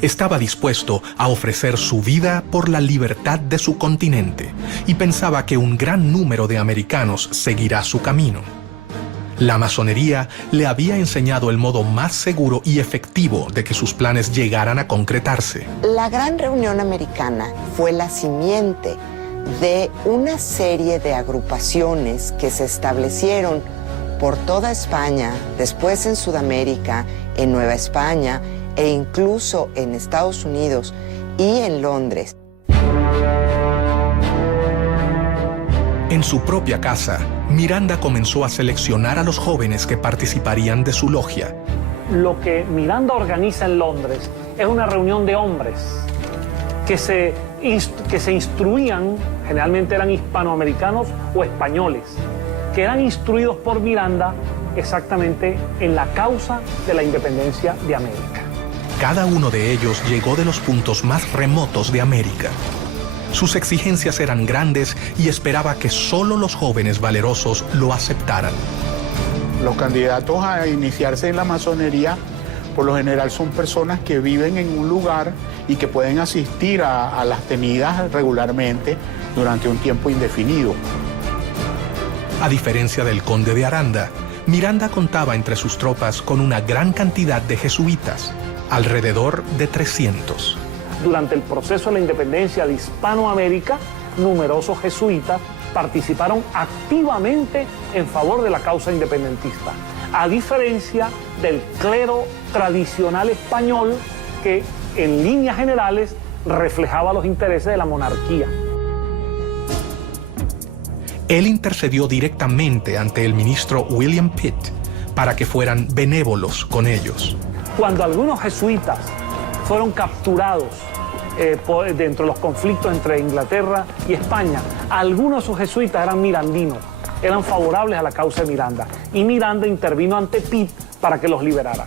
Estaba dispuesto a ofrecer su vida por la libertad de su continente y pensaba que un gran número de americanos seguirá su camino. La masonería le había enseñado el modo más seguro y efectivo de que sus planes llegaran a concretarse. La Gran Reunión Americana fue la simiente de una serie de agrupaciones que se establecieron por toda España, después en Sudamérica, en Nueva España e incluso en Estados Unidos y en Londres. En su propia casa, Miranda comenzó a seleccionar a los jóvenes que participarían de su logia. Lo que Miranda organiza en Londres es una reunión de hombres que se instruían, generalmente eran hispanoamericanos o españoles, que eran instruidos por Miranda exactamente en la causa de la independencia de América. Cada uno de ellos llegó de los puntos más remotos de América. Sus exigencias eran grandes y esperaba que solo los jóvenes valerosos lo aceptaran. Los candidatos a iniciarse en la masonería, por lo general, son personas que viven en un lugar y que pueden asistir a las tenidas regularmente durante un tiempo indefinido. A diferencia del conde de Aranda, Miranda contaba entre sus tropas con una gran cantidad de jesuitas, alrededor de 300. Durante el proceso de la independencia de Hispanoamérica, numerosos jesuitas participaron activamente en favor de la causa independentista, a diferencia del clero tradicional español que, en líneas generales, reflejaba los intereses de la monarquía. Él intercedió directamente ante el ministro William Pitt para que fueran benévolos con ellos. Cuando algunos jesuitas fueron capturados dentro de los conflictos entre Inglaterra y España, algunos de sus jesuitas eran mirandinos, eran favorables a la causa de Miranda, y Miranda intervino ante Pitt para que los liberara.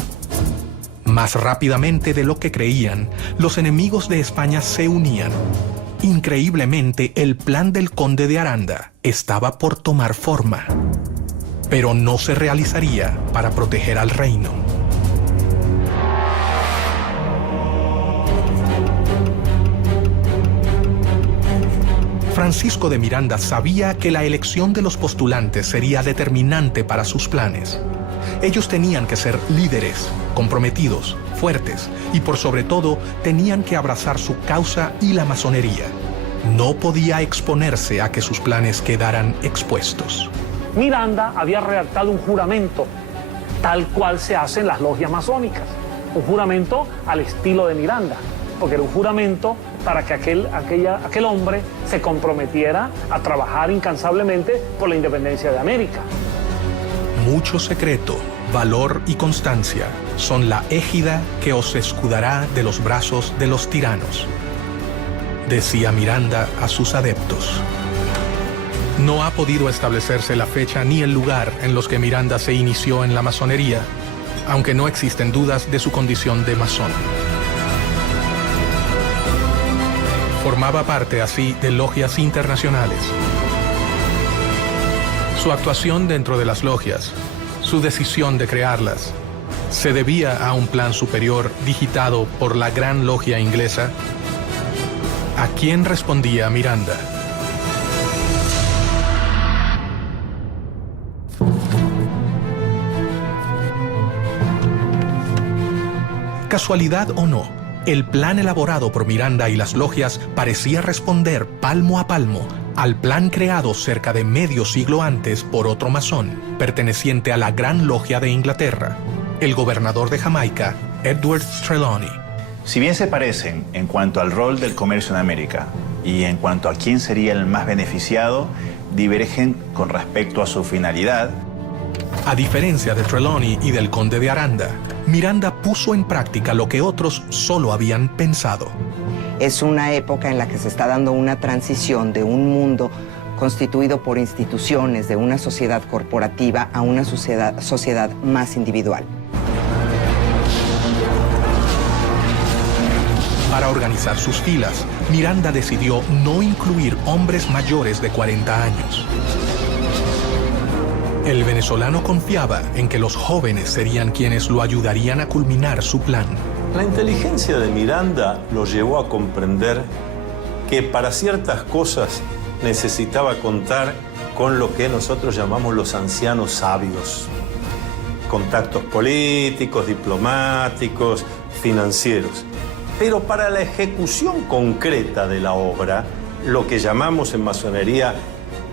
Más rápidamente de lo que creían, los enemigos de España se unían. Increíblemente, el plan del conde de Aranda estaba por tomar forma, pero no se realizaría para proteger al reino. Francisco de Miranda sabía que la elección de los postulantes sería determinante para sus planes. Ellos tenían que ser líderes, comprometidos, fuertes y por sobre todo tenían que abrazar su causa y la masonería. No podía exponerse a que sus planes quedaran expuestos. Miranda había redactado un juramento, tal cual se hace en las logias masónicas, un juramento al estilo de Miranda. porque era un juramento para que aquel hombre se comprometiera a trabajar incansablemente por la independencia de América. Mucho secreto, valor y constancia son la égida que os escudará de los brazos de los tiranos, decía Miranda a sus adeptos. No ha podido establecerse la fecha ni el lugar en los que Miranda se inició en la masonería, aunque no existen dudas de su condición de masón. Formaba parte así de logias internacionales. Su actuación dentro de las logias, su decisión de crearlas, se debía a un plan superior digitado por la Gran Logia Inglesa. ¿A quién respondía Miranda? Casualidad o no, el plan elaborado por Miranda y las logias parecía responder palmo a palmo al plan creado cerca de medio siglo antes por otro masón, perteneciente a la Gran Logia de Inglaterra, el gobernador de Jamaica, Edward Trelawney. Si bien se parecen en cuanto al rol del comercio en América y en cuanto a quién sería el más beneficiado, divergen con respecto a su finalidad. A diferencia de Trelawney y del conde de Aranda, Miranda puso en práctica lo que otros solo habían pensado. Es una época en la que se está dando una transición de un mundo constituido por instituciones, de una sociedad corporativa a una sociedad más individual. Para organizar sus filas, Miranda decidió no incluir hombres mayores de 40 años. El venezolano confiaba en que los jóvenes serían quienes lo ayudarían a culminar su plan. La inteligencia de Miranda lo llevó a comprender que para ciertas cosas necesitaba contar con lo que nosotros llamamos los ancianos sabios. Contactos políticos, diplomáticos, financieros. Pero para la ejecución concreta de la obra, lo que llamamos en masonería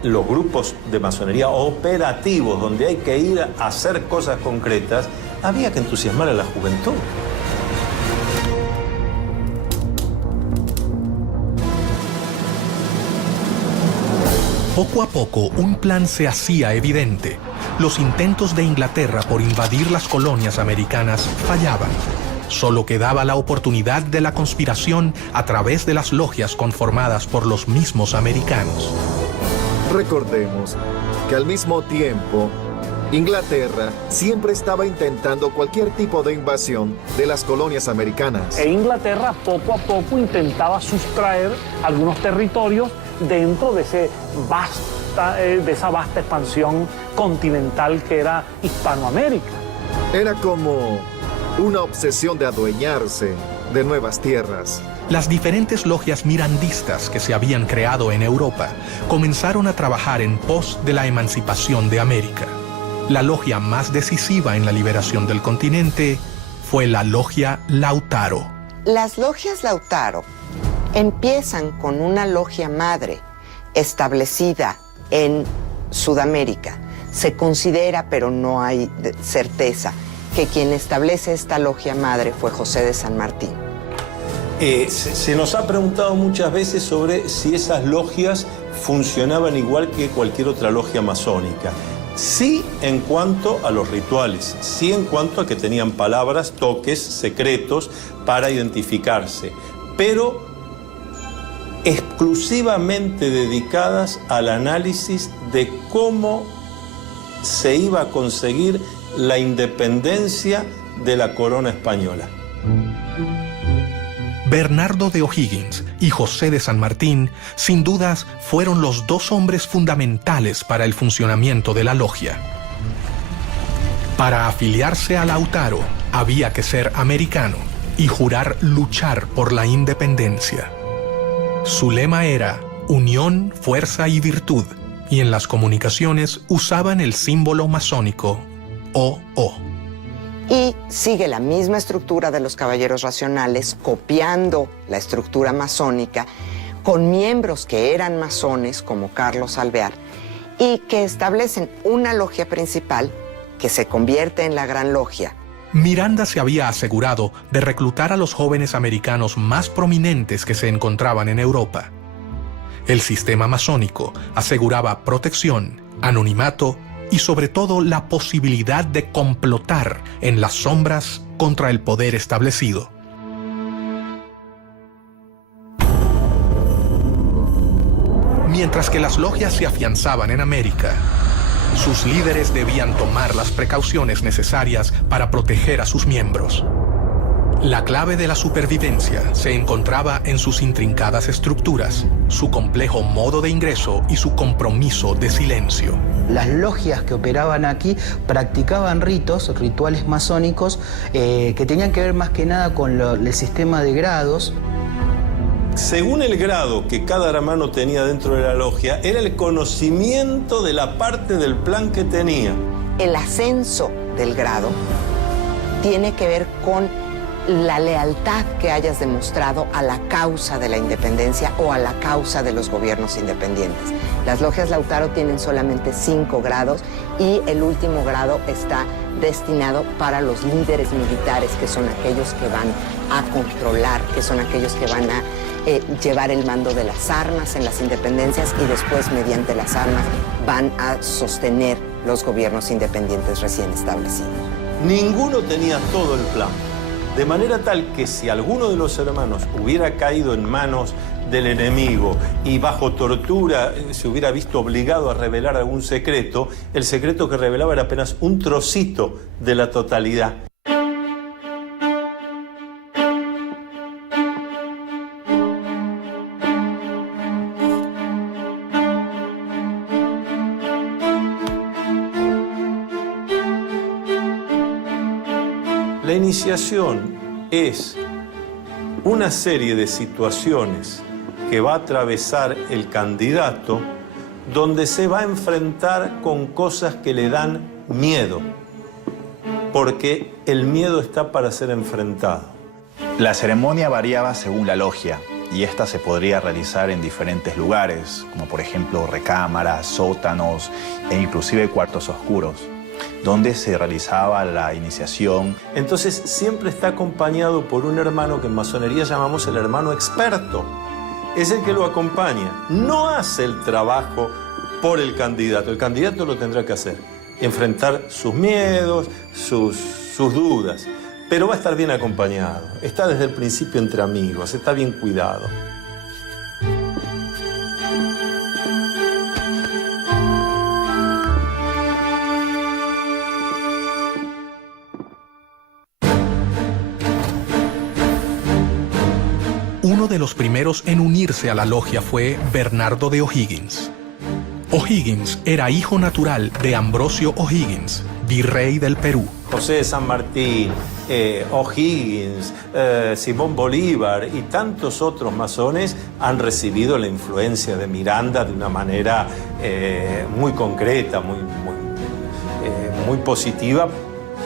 los grupos de masonería operativos, donde hay que ir a hacer cosas concretas, había que entusiasmar a la juventud. Poco a poco, un plan se hacía evidente. Los intentos de Inglaterra por invadir las colonias americanas fallaban. Solo quedaba la oportunidad de la conspiración a través de las logias conformadas por los mismos americanos. Recordemos que al mismo tiempo, Inglaterra siempre estaba intentando cualquier tipo de invasión de las colonias americanas. E Inglaterra poco a poco intentaba sustraer algunos territorios dentro de esa vasta expansión continental que era Hispanoamérica. Era como una obsesión de adueñarse de nuevas tierras. Las diferentes logias mirandistas que se habían creado en Europa comenzaron a trabajar en pos de la emancipación de América. La logia más decisiva en la liberación del continente fue la logia Lautaro. Las logias Lautaro empiezan con una logia madre establecida en Sudamérica. Se considera, pero no hay certeza, que quien establece esta logia madre fue José de San Martín. Se nos ha preguntado muchas veces sobre si esas logias funcionaban igual que cualquier otra logia masónica. Sí en cuanto a los rituales, sí en cuanto a que tenían palabras, toques, secretos para identificarse, pero exclusivamente dedicadas al análisis de cómo se iba a conseguir la independencia de la corona española. Bernardo de O'Higgins y José de San Martín, sin dudas, fueron los dos hombres fundamentales para el funcionamiento de la logia. Para afiliarse a Lautaro, había que ser americano y jurar luchar por la independencia. Su lema era unión, fuerza y virtud, y en las comunicaciones usaban el símbolo masónico OO. Y sigue la misma estructura de los caballeros racionales, copiando la estructura masónica, con miembros que eran masones, como Carlos Alvear, y que establecen una logia principal que se convierte en la Gran Logia, Miranda se había asegurado de reclutar a los jóvenes americanos más prominentes que se encontraban en Europa. El sistema masónico aseguraba protección, anonimato y sobre todo la posibilidad de complotar en las sombras contra el poder establecido. Mientras que las logias se afianzaban en América, sus líderes debían tomar las precauciones necesarias para proteger a sus miembros. La clave de la supervivencia se encontraba en sus intrincadas estructuras, su complejo modo de ingreso y su compromiso de silencio. Las logias que operaban aquí practicaban rituales masónicos que tenían que ver más que nada con el sistema de grados. Según el grado que cada hermano tenía dentro de la logia, era el conocimiento de la parte del plan que tenía. El ascenso del grado tiene que ver con la lealtad que hayas demostrado a la causa de la independencia o a la causa de los gobiernos independientes. Las logias Lautaro tienen solamente 5 grados y el último grado está destinado para los líderes militares, que son aquellos que van a controlar, que son aquellos que van a llevar el mando de las armas en las independencias y después, mediante las armas, van a sostener los gobiernos independientes recién establecidos. Ninguno tenía todo el plan, de manera tal que si alguno de los hermanos hubiera caído en manos del enemigo y bajo tortura se hubiera visto obligado a revelar algún secreto, el secreto que revelaba era apenas un trocito de la totalidad. La iniciación es una serie de situaciones que va a atravesar el candidato donde se va a enfrentar con cosas que le dan miedo, porque el miedo está para ser enfrentado. La ceremonia variaba según la logia y esta se podría realizar en diferentes lugares, como por ejemplo recámaras, sótanos e inclusive cuartos oscuros, donde se realizaba la iniciación. Entonces siempre está acompañado por un hermano que en masonería llamamos el hermano experto. Es el que lo acompaña. No hace el trabajo por el candidato lo tendrá que hacer. Enfrentar sus miedos, sus dudas. Pero va a estar bien acompañado. Está desde el principio entre amigos, está bien cuidado. Uno de los primeros en unirse a la logia fue Bernardo de O'Higgins. O'Higgins era hijo natural de Ambrosio O'Higgins, virrey del Perú. José de San Martín, O'Higgins, Simón Bolívar y tantos otros masones han recibido la influencia de Miranda de una manera muy concreta, muy positiva,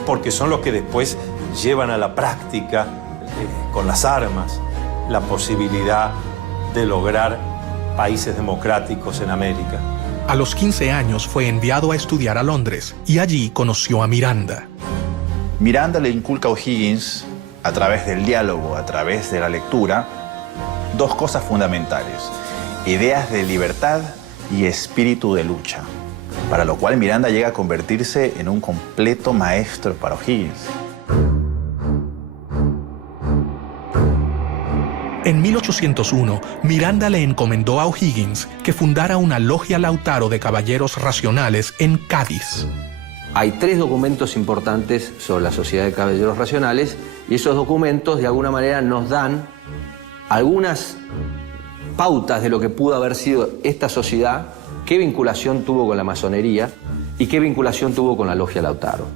porque son los que después llevan a la práctica con las armas la posibilidad de lograr países democráticos en América. A los 15 años fue enviado a estudiar a Londres y allí conoció a Miranda. Miranda le inculca a O'Higgins, a través del diálogo, a través de la lectura, 2 cosas fundamentales: ideas de libertad y espíritu de lucha, para lo cual Miranda llega a convertirse en un completo maestro para O'Higgins. En 1801, Miranda le encomendó a O'Higgins que fundara una logia Lautaro de caballeros racionales en Cádiz. Hay 3 documentos importantes sobre la Sociedad de Caballeros Racionales y esos documentos de alguna manera nos dan algunas pautas de lo que pudo haber sido esta sociedad, qué vinculación tuvo con la masonería y qué vinculación tuvo con la logia Lautaro.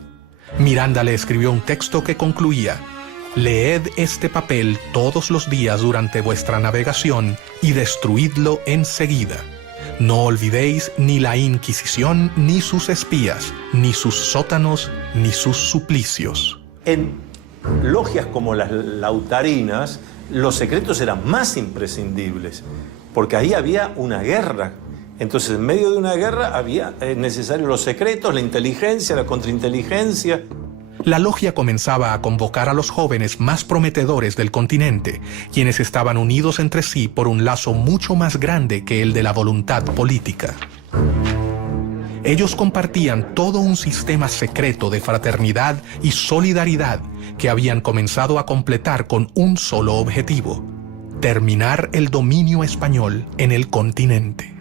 Miranda le escribió un texto que concluía: «Leed este papel todos los días durante vuestra navegación y destruidlo enseguida. No olvidéis ni la Inquisición, ni sus espías, ni sus sótanos, ni sus suplicios». En logias como las lautarinas, los secretos eran más imprescindibles, porque ahí había una guerra. Entonces, en medio de una guerra había necesario los secretos, la inteligencia, la contrainteligencia. La logia comenzaba a convocar a los jóvenes más prometedores del continente, quienes estaban unidos entre sí por un lazo mucho más grande que el de la voluntad política. Ellos compartían todo un sistema secreto de fraternidad y solidaridad que habían comenzado a completar con un solo objetivo: terminar el dominio español en el continente.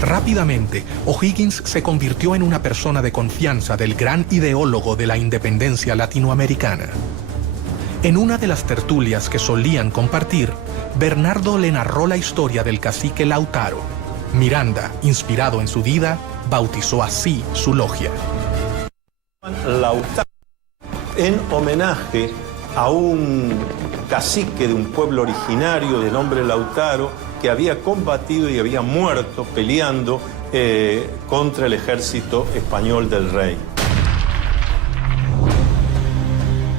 Rápidamente, O'Higgins se convirtió en una persona de confianza del gran ideólogo de la independencia latinoamericana. En una de las tertulias que solían compartir, Bernardo le narró la historia del cacique Lautaro. Miranda, inspirado en su vida, bautizó así su logia. Lautaro, en homenaje a un cacique de un pueblo originario de nombre Lautaro, que había combatido y había muerto peleando contra el ejército español del rey.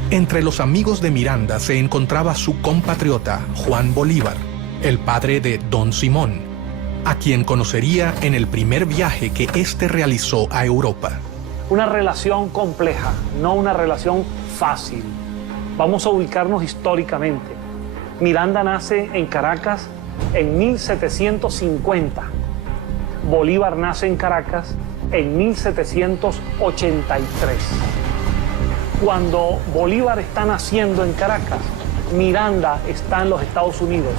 Entre los amigos de Miranda se encontraba su compatriota Juan Bolívar, el padre de Don Simón, a quien conocería en el primer viaje que éste realizó a Europa. Una relación compleja, no una relación fácil. Vamos a ubicarnos históricamente. Miranda nace en Caracas en 1750. Bolívar nace en Caracas en 1783. Cuando Bolívar está naciendo en Caracas, Miranda está en los Estados Unidos,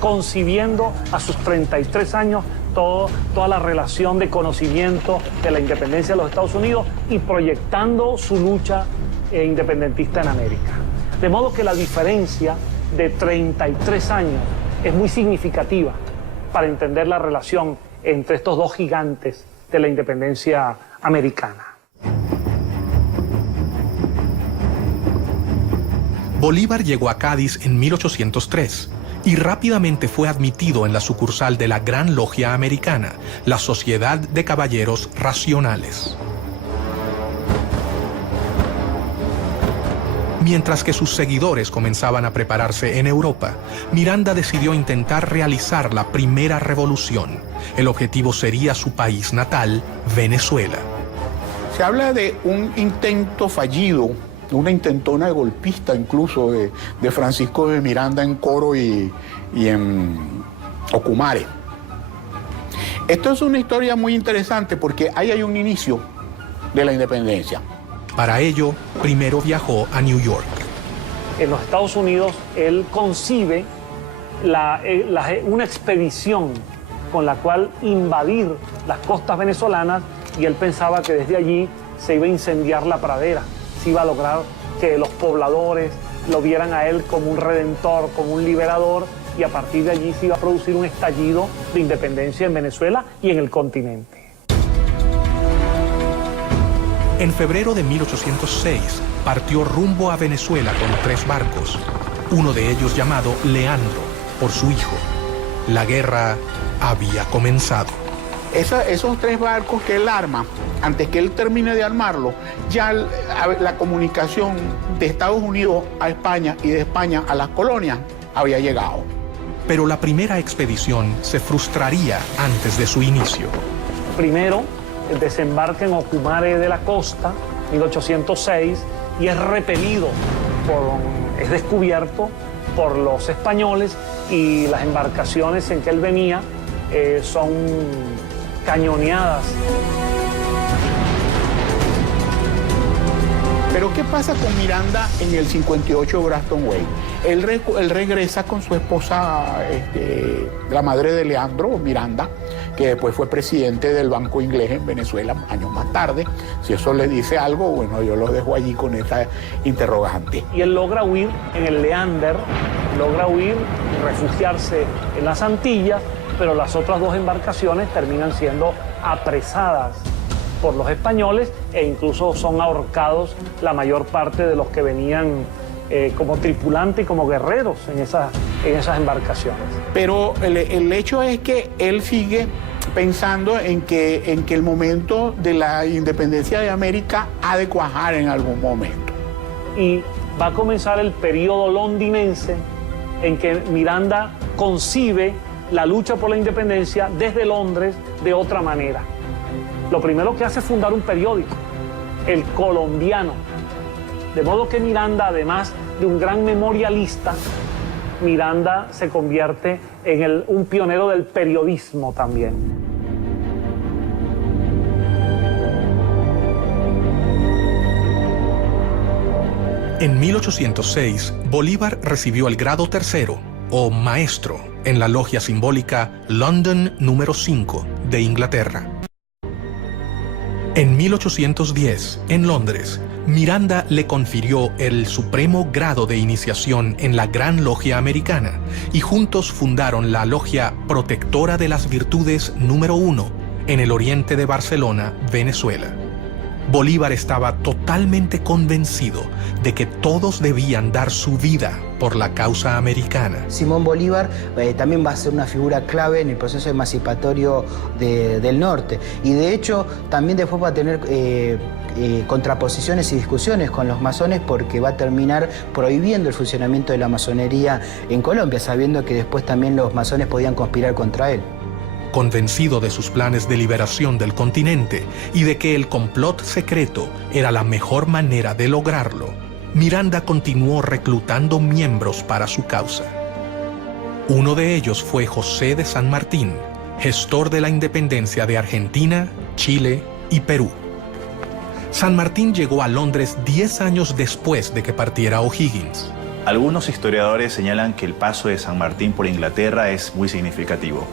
concibiendo a sus 33 años toda la relación de conocimiento de la independencia de los Estados Unidos y proyectando su lucha independentista en América. De modo que la diferencia de 33 años es muy significativa para entender la relación entre estos dos gigantes de la independencia americana. Bolívar llegó a Cádiz en 1803 y rápidamente fue admitido en la sucursal de la Gran Logia Americana, la Sociedad de Caballeros Racionales. Mientras que sus seguidores comenzaban a prepararse en Europa, Miranda decidió intentar realizar la primera revolución. El objetivo sería su país natal, Venezuela. Se habla de un intento fallido, una intentona de golpista incluso de Francisco de Miranda en Coro y en Ocumare. Esto es una historia muy interesante porque ahí hay un inicio de la independencia. Para ello, primero viajó a New York. En los Estados Unidos, él concibe una expedición con la cual invadir las costas venezolanas y él pensaba que desde allí se iba a incendiar la pradera, se iba a lograr que los pobladores lo vieran a él como un redentor, como un liberador, y a partir de allí se iba a producir un estallido de independencia en Venezuela y en el continente. En febrero de 1806 partió rumbo a Venezuela con 3 barcos, uno de ellos llamado Leandro, por su hijo. La guerra había comenzado. Esos 3 barcos que él arma, antes que él termine de armarlo, ya la comunicación de Estados Unidos a España y de España a las colonias había llegado. Pero la primera expedición se frustraría antes de su inicio. Primero, desembarca en Ocumare de la Costa, 1806, y es repelido, es descubierto por los españoles, y las embarcaciones en que él venía son cañoneadas. Pero ¿qué pasa con Miranda en el 58 Braston Way? Él regresa con su esposa, la madre de Leandro, Miranda, que después fue presidente del Banco Inglés en Venezuela años más tarde. Si eso le dice algo, bueno, yo lo dejo allí con esa interrogante. Y él logra huir en el Leander, logra huir y refugiarse en las Antillas, pero las otras 2 embarcaciones terminan siendo apresadas por los españoles e incluso son ahorcados la mayor parte de los que venían como tripulantes y como guerreros en esas embarcaciones. Pero el hecho es que él sigue pensando en que el momento de la independencia de América ha de cuajar en algún momento. Y va a comenzar el periodo londinense en que Miranda concibe la lucha por la independencia desde Londres de otra manera. Lo primero que hace es fundar un periódico, El Colombiano. De modo que Miranda, además de un gran memorialista, Miranda se convierte en un pionero del periodismo también. En 1806, Bolívar recibió el grado tercero, o maestro, en la logia simbólica London número 5 de Inglaterra. En 1810, en Londres, Miranda le confirió el supremo grado de iniciación en la Gran Logia Americana y juntos fundaron la Logia Protectora de las Virtudes número 1 en el oriente de Barcelona, Venezuela. Bolívar estaba totalmente convencido de que todos debían dar su vida por la causa americana. Simón Bolívar también va a ser una figura clave en el proceso emancipatorio del norte y de hecho también después va a tener contraposiciones y discusiones con los masones porque va a terminar prohibiendo el funcionamiento de la masonería en Colombia, sabiendo que después también los masones podían conspirar contra él. Convencido de sus planes de liberación del continente y de que el complot secreto era la mejor manera de lograrlo, Miranda continuó reclutando miembros para su causa. Uno de ellos fue José de San Martín, gestor de la independencia de Argentina, Chile y Perú. San Martín llegó a Londres 10 años después de que partiera O'Higgins. Algunos historiadores señalan que el paso de San Martín por Inglaterra es muy significativo,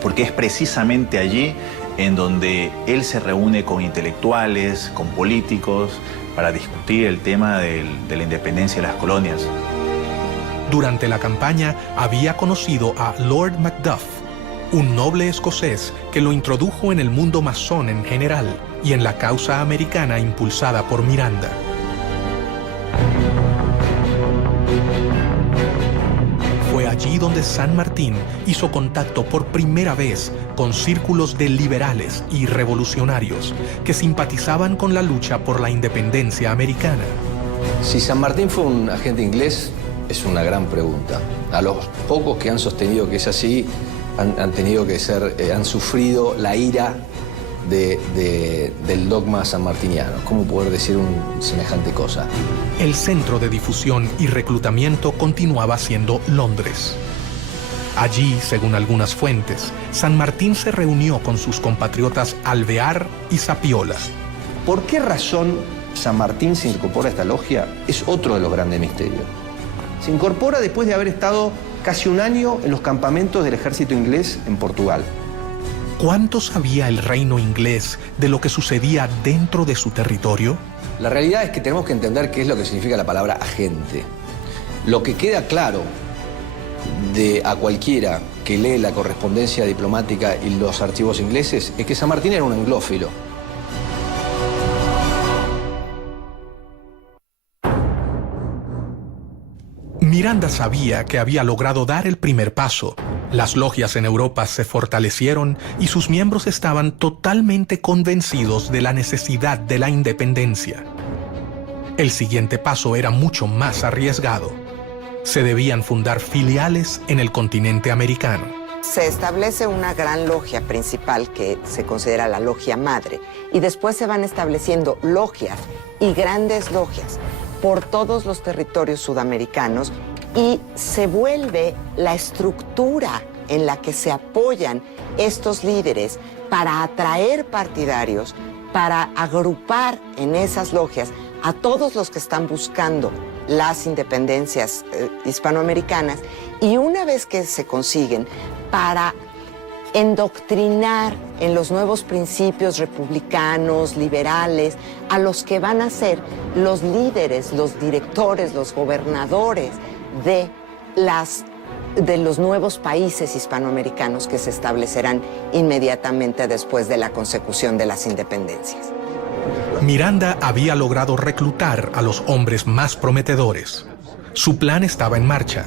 porque es precisamente allí en donde él se reúne con intelectuales, con políticos, para discutir el tema de la independencia de las colonias. Durante la campaña había conocido a Lord Macduff, un noble escocés que lo introdujo en el mundo masón en general y en la causa americana impulsada por Miranda. Fue allí donde San Martín hizo contacto por primera vez con círculos de liberales y revolucionarios que simpatizaban con la lucha por la independencia americana. Si San Martín fue un agente inglés, es una gran pregunta. A los pocos que han sostenido que es así, han sufrido la ira del dogma sanmartiniano. ¿Cómo poder decir semejante cosa? El centro de difusión y reclutamiento continuaba siendo Londres. Allí, según algunas fuentes, San Martín se reunió con sus compatriotas Alvear y Zapiola. ¿Por qué razón San Martín se incorpora a esta logia? Es otro de los grandes misterios. Se incorpora después de haber estado casi un año en los campamentos del ejército inglés en Portugal. ¿Cuánto sabía el reino inglés de lo que sucedía dentro de su territorio? La realidad es que tenemos que entender qué es lo que significa la palabra agente. Lo que queda claro a cualquiera que lee la correspondencia diplomática y los archivos ingleses es que San Martín era un anglófilo. Miranda sabía que había logrado dar el primer paso. Las logias en Europa se fortalecieron y sus miembros estaban totalmente convencidos de la necesidad de la independencia. El siguiente paso era mucho más arriesgado. Se debían fundar filiales en el continente americano. Se establece una gran logia principal que se considera la logia madre y después se van estableciendo logias y grandes logias por todos los territorios sudamericanos y se vuelve la estructura en la que se apoyan estos líderes para atraer partidarios, para agrupar en esas logias a todos los que están buscando las independencias hispanoamericanas y una vez que se consiguen, para endoctrinar en los nuevos principios republicanos, liberales, a los que van a ser los líderes, los directores, los gobernadores de los nuevos países hispanoamericanos que se establecerán inmediatamente después de la consecución de las independencias. Miranda había logrado reclutar a los hombres más prometedores. Su plan estaba en marcha,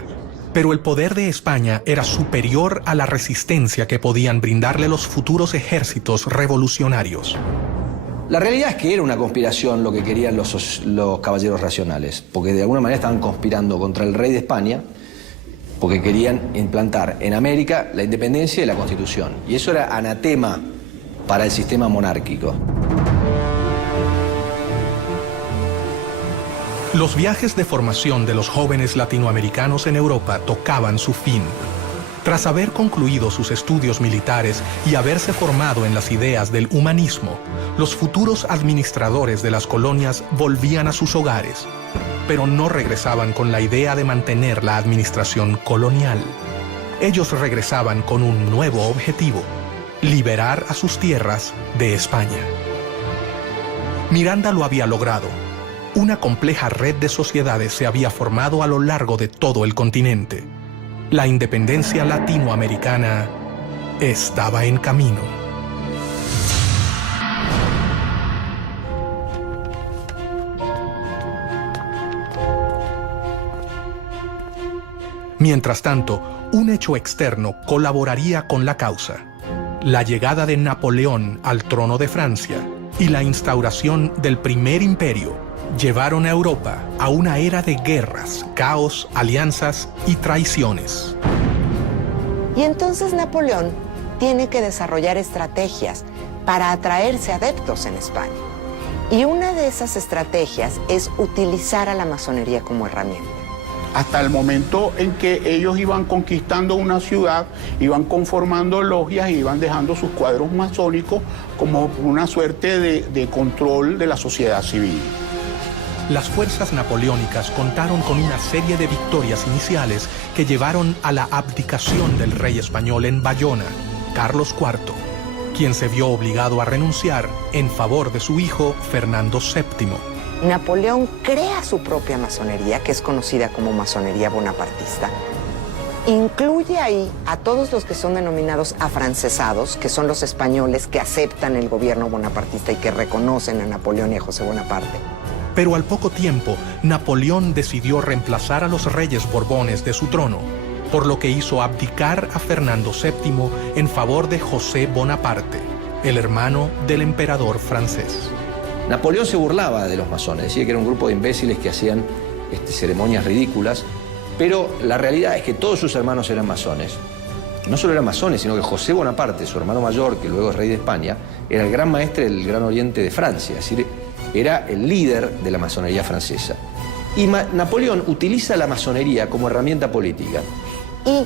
pero el poder de España era superior a la resistencia que podían brindarle los futuros ejércitos revolucionarios. La realidad es que era una conspiración lo que querían los caballeros racionales, porque de alguna manera estaban conspirando contra el rey de España porque querían implantar en América la independencia y la Constitución. Y eso era anatema para el sistema monárquico. Los viajes de formación de los jóvenes latinoamericanos en Europa tocaban su fin. Tras haber concluido sus estudios militares y haberse formado en las ideas del humanismo, los futuros administradores de las colonias volvían a sus hogares, pero no regresaban con la idea de mantener la administración colonial. Ellos regresaban con un nuevo objetivo: liberar a sus tierras de España. Miranda lo había logrado. Una compleja red de sociedades se había formado a lo largo de todo el continente. La independencia latinoamericana estaba en camino. Mientras tanto, un hecho externo colaboraría con la causa: la llegada de Napoleón al trono de Francia y la instauración del Primer Imperio llevaron a Europa a una era de guerras, caos, alianzas y traiciones. Y entonces Napoleón tiene que desarrollar estrategias para atraerse adeptos en España. Y una de esas estrategias es utilizar a la masonería como herramienta. Hasta el momento en que ellos iban conquistando una ciudad, iban conformando logias y iban dejando sus cuadros masónicos como una suerte de control de la sociedad civil. Las fuerzas napoleónicas contaron con una serie de victorias iniciales que llevaron a la abdicación del rey español en Bayona, Carlos IV, quien se vio obligado a renunciar en favor de su hijo Fernando VII. Napoleón crea su propia masonería, que es conocida como masonería bonapartista. Incluye ahí a todos los que son denominados afrancesados, que son los españoles que aceptan el gobierno bonapartista y que reconocen a Napoleón y a José Bonaparte. Pero al poco tiempo, Napoleón decidió reemplazar a los reyes borbones de su trono, por lo que hizo abdicar a Fernando VII en favor de José Bonaparte, el hermano del emperador francés. Napoleón se burlaba de los masones, decía que era un grupo de imbéciles que hacían ceremonias ridículas, pero la realidad es que todos sus hermanos eran masones. No solo eran masones, sino que José Bonaparte, su hermano mayor, que luego es rey de España, era el gran maestre del Gran Oriente de Francia, es decir, era el líder de la masonería francesa. Y Napoleón utiliza la masonería como herramienta política. Y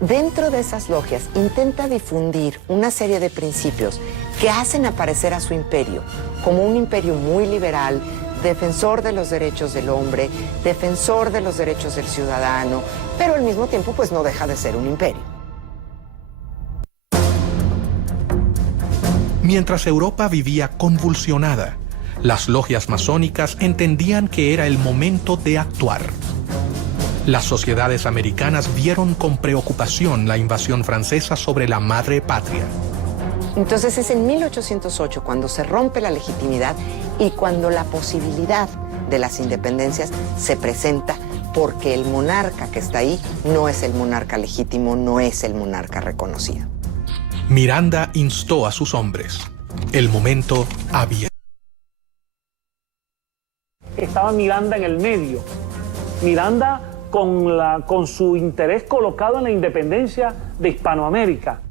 dentro de esas logias intenta difundir una serie de principios que hacen aparecer a su imperio como un imperio muy liberal, defensor de los derechos del hombre, defensor de los derechos del ciudadano, pero al mismo tiempo pues no deja de ser un imperio. Mientras Europa vivía convulsionada, las logias masónicas entendían que era el momento de actuar. Las sociedades americanas vieron con preocupación la invasión francesa sobre la madre patria. Entonces es en 1808 cuando se rompe la legitimidad y cuando la posibilidad de las independencias se presenta, porque el monarca que está ahí no es el monarca legítimo, no es el monarca reconocido. Miranda instó a sus hombres. El momento había. Estaba Miranda en el medio. Miranda con su interés colocado en la independencia de Hispanoamérica.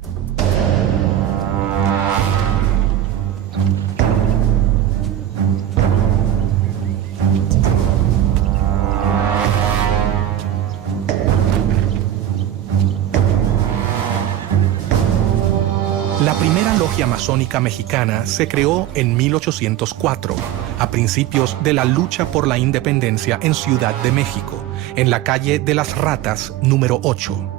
La primera logia masónica mexicana se creó en 1804, a principios de la lucha por la independencia en Ciudad de México, en la calle de las Ratas, número 8.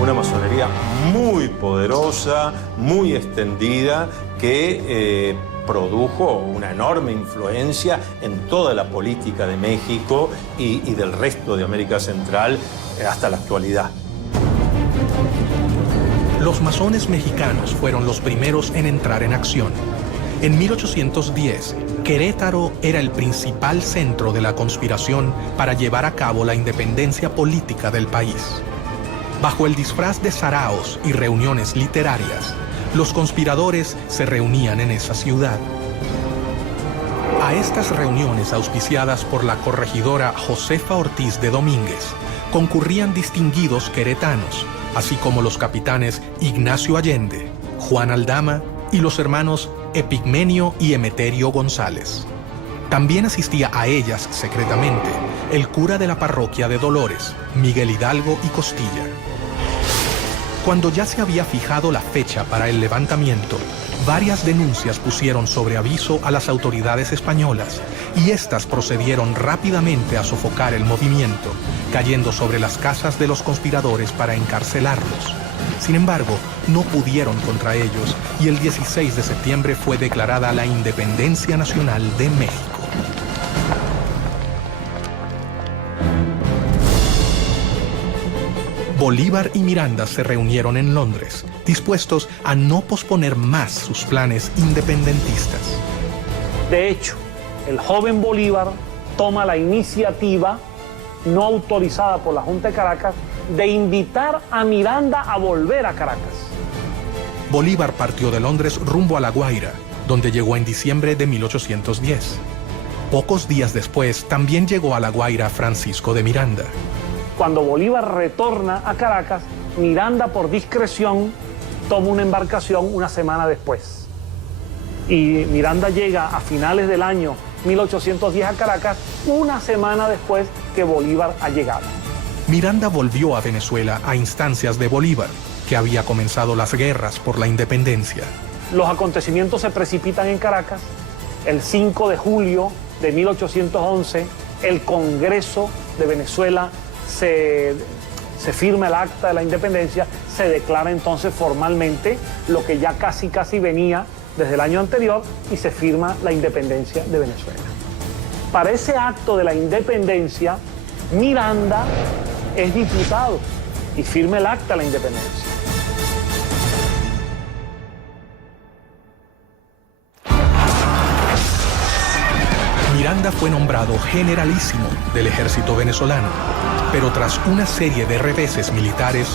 Una masonería muy poderosa, muy extendida, que produjo una enorme influencia en toda la política de México y del resto de América Central hasta la actualidad. Los masones mexicanos fueron los primeros en entrar en acción. En 1810, Querétaro era el principal centro de la conspiración para llevar a cabo la independencia política del país. Bajo el disfraz de saraos y reuniones literarias, los conspiradores se reunían en esa ciudad. A estas reuniones auspiciadas por la corregidora Josefa Ortiz de Domínguez concurrían distinguidos queretanos, así como los capitanes Ignacio Allende, Juan Aldama y los hermanos Epigmenio y Emeterio González. También asistía a ellas secretamente el cura de la parroquia de Dolores, Miguel Hidalgo y Costilla. Cuando ya se había fijado la fecha para el levantamiento, varias denuncias pusieron sobre aviso a las autoridades españolas y éstas procedieron rápidamente a sofocar el movimiento, cayendo sobre las casas de los conspiradores para encarcelarlos. Sin embargo, no pudieron contra ellos y el 16 de septiembre fue declarada la Independencia Nacional de México. Bolívar y Miranda se reunieron en Londres, dispuestos a no posponer más sus planes independentistas. De hecho, el joven Bolívar toma la iniciativa, no autorizada por la Junta de Caracas, de invitar a Miranda a volver a Caracas. Bolívar partió de Londres rumbo a La Guaira, donde llegó en diciembre de 1810. Pocos días después, también llegó a La Guaira Francisco de Miranda. Cuando Bolívar retorna a Caracas, Miranda, por discreción, toma una embarcación una semana después. Y Miranda llega a finales del año 1810 a Caracas, una semana después que Bolívar ha llegado. Miranda volvió a Venezuela a instancias de Bolívar, que había comenzado las guerras por la independencia. Los acontecimientos se precipitan en Caracas. El 5 de julio de 1811, el Congreso de Venezuela se firma el acta de la independencia, se declara entonces formalmente lo que ya casi venía desde el año anterior y se firma la independencia de Venezuela. Para ese acto de la independencia, Miranda es diputado y firma el acta de la independencia. Miranda fue nombrado generalísimo del ejército venezolano, pero tras una serie de reveses militares,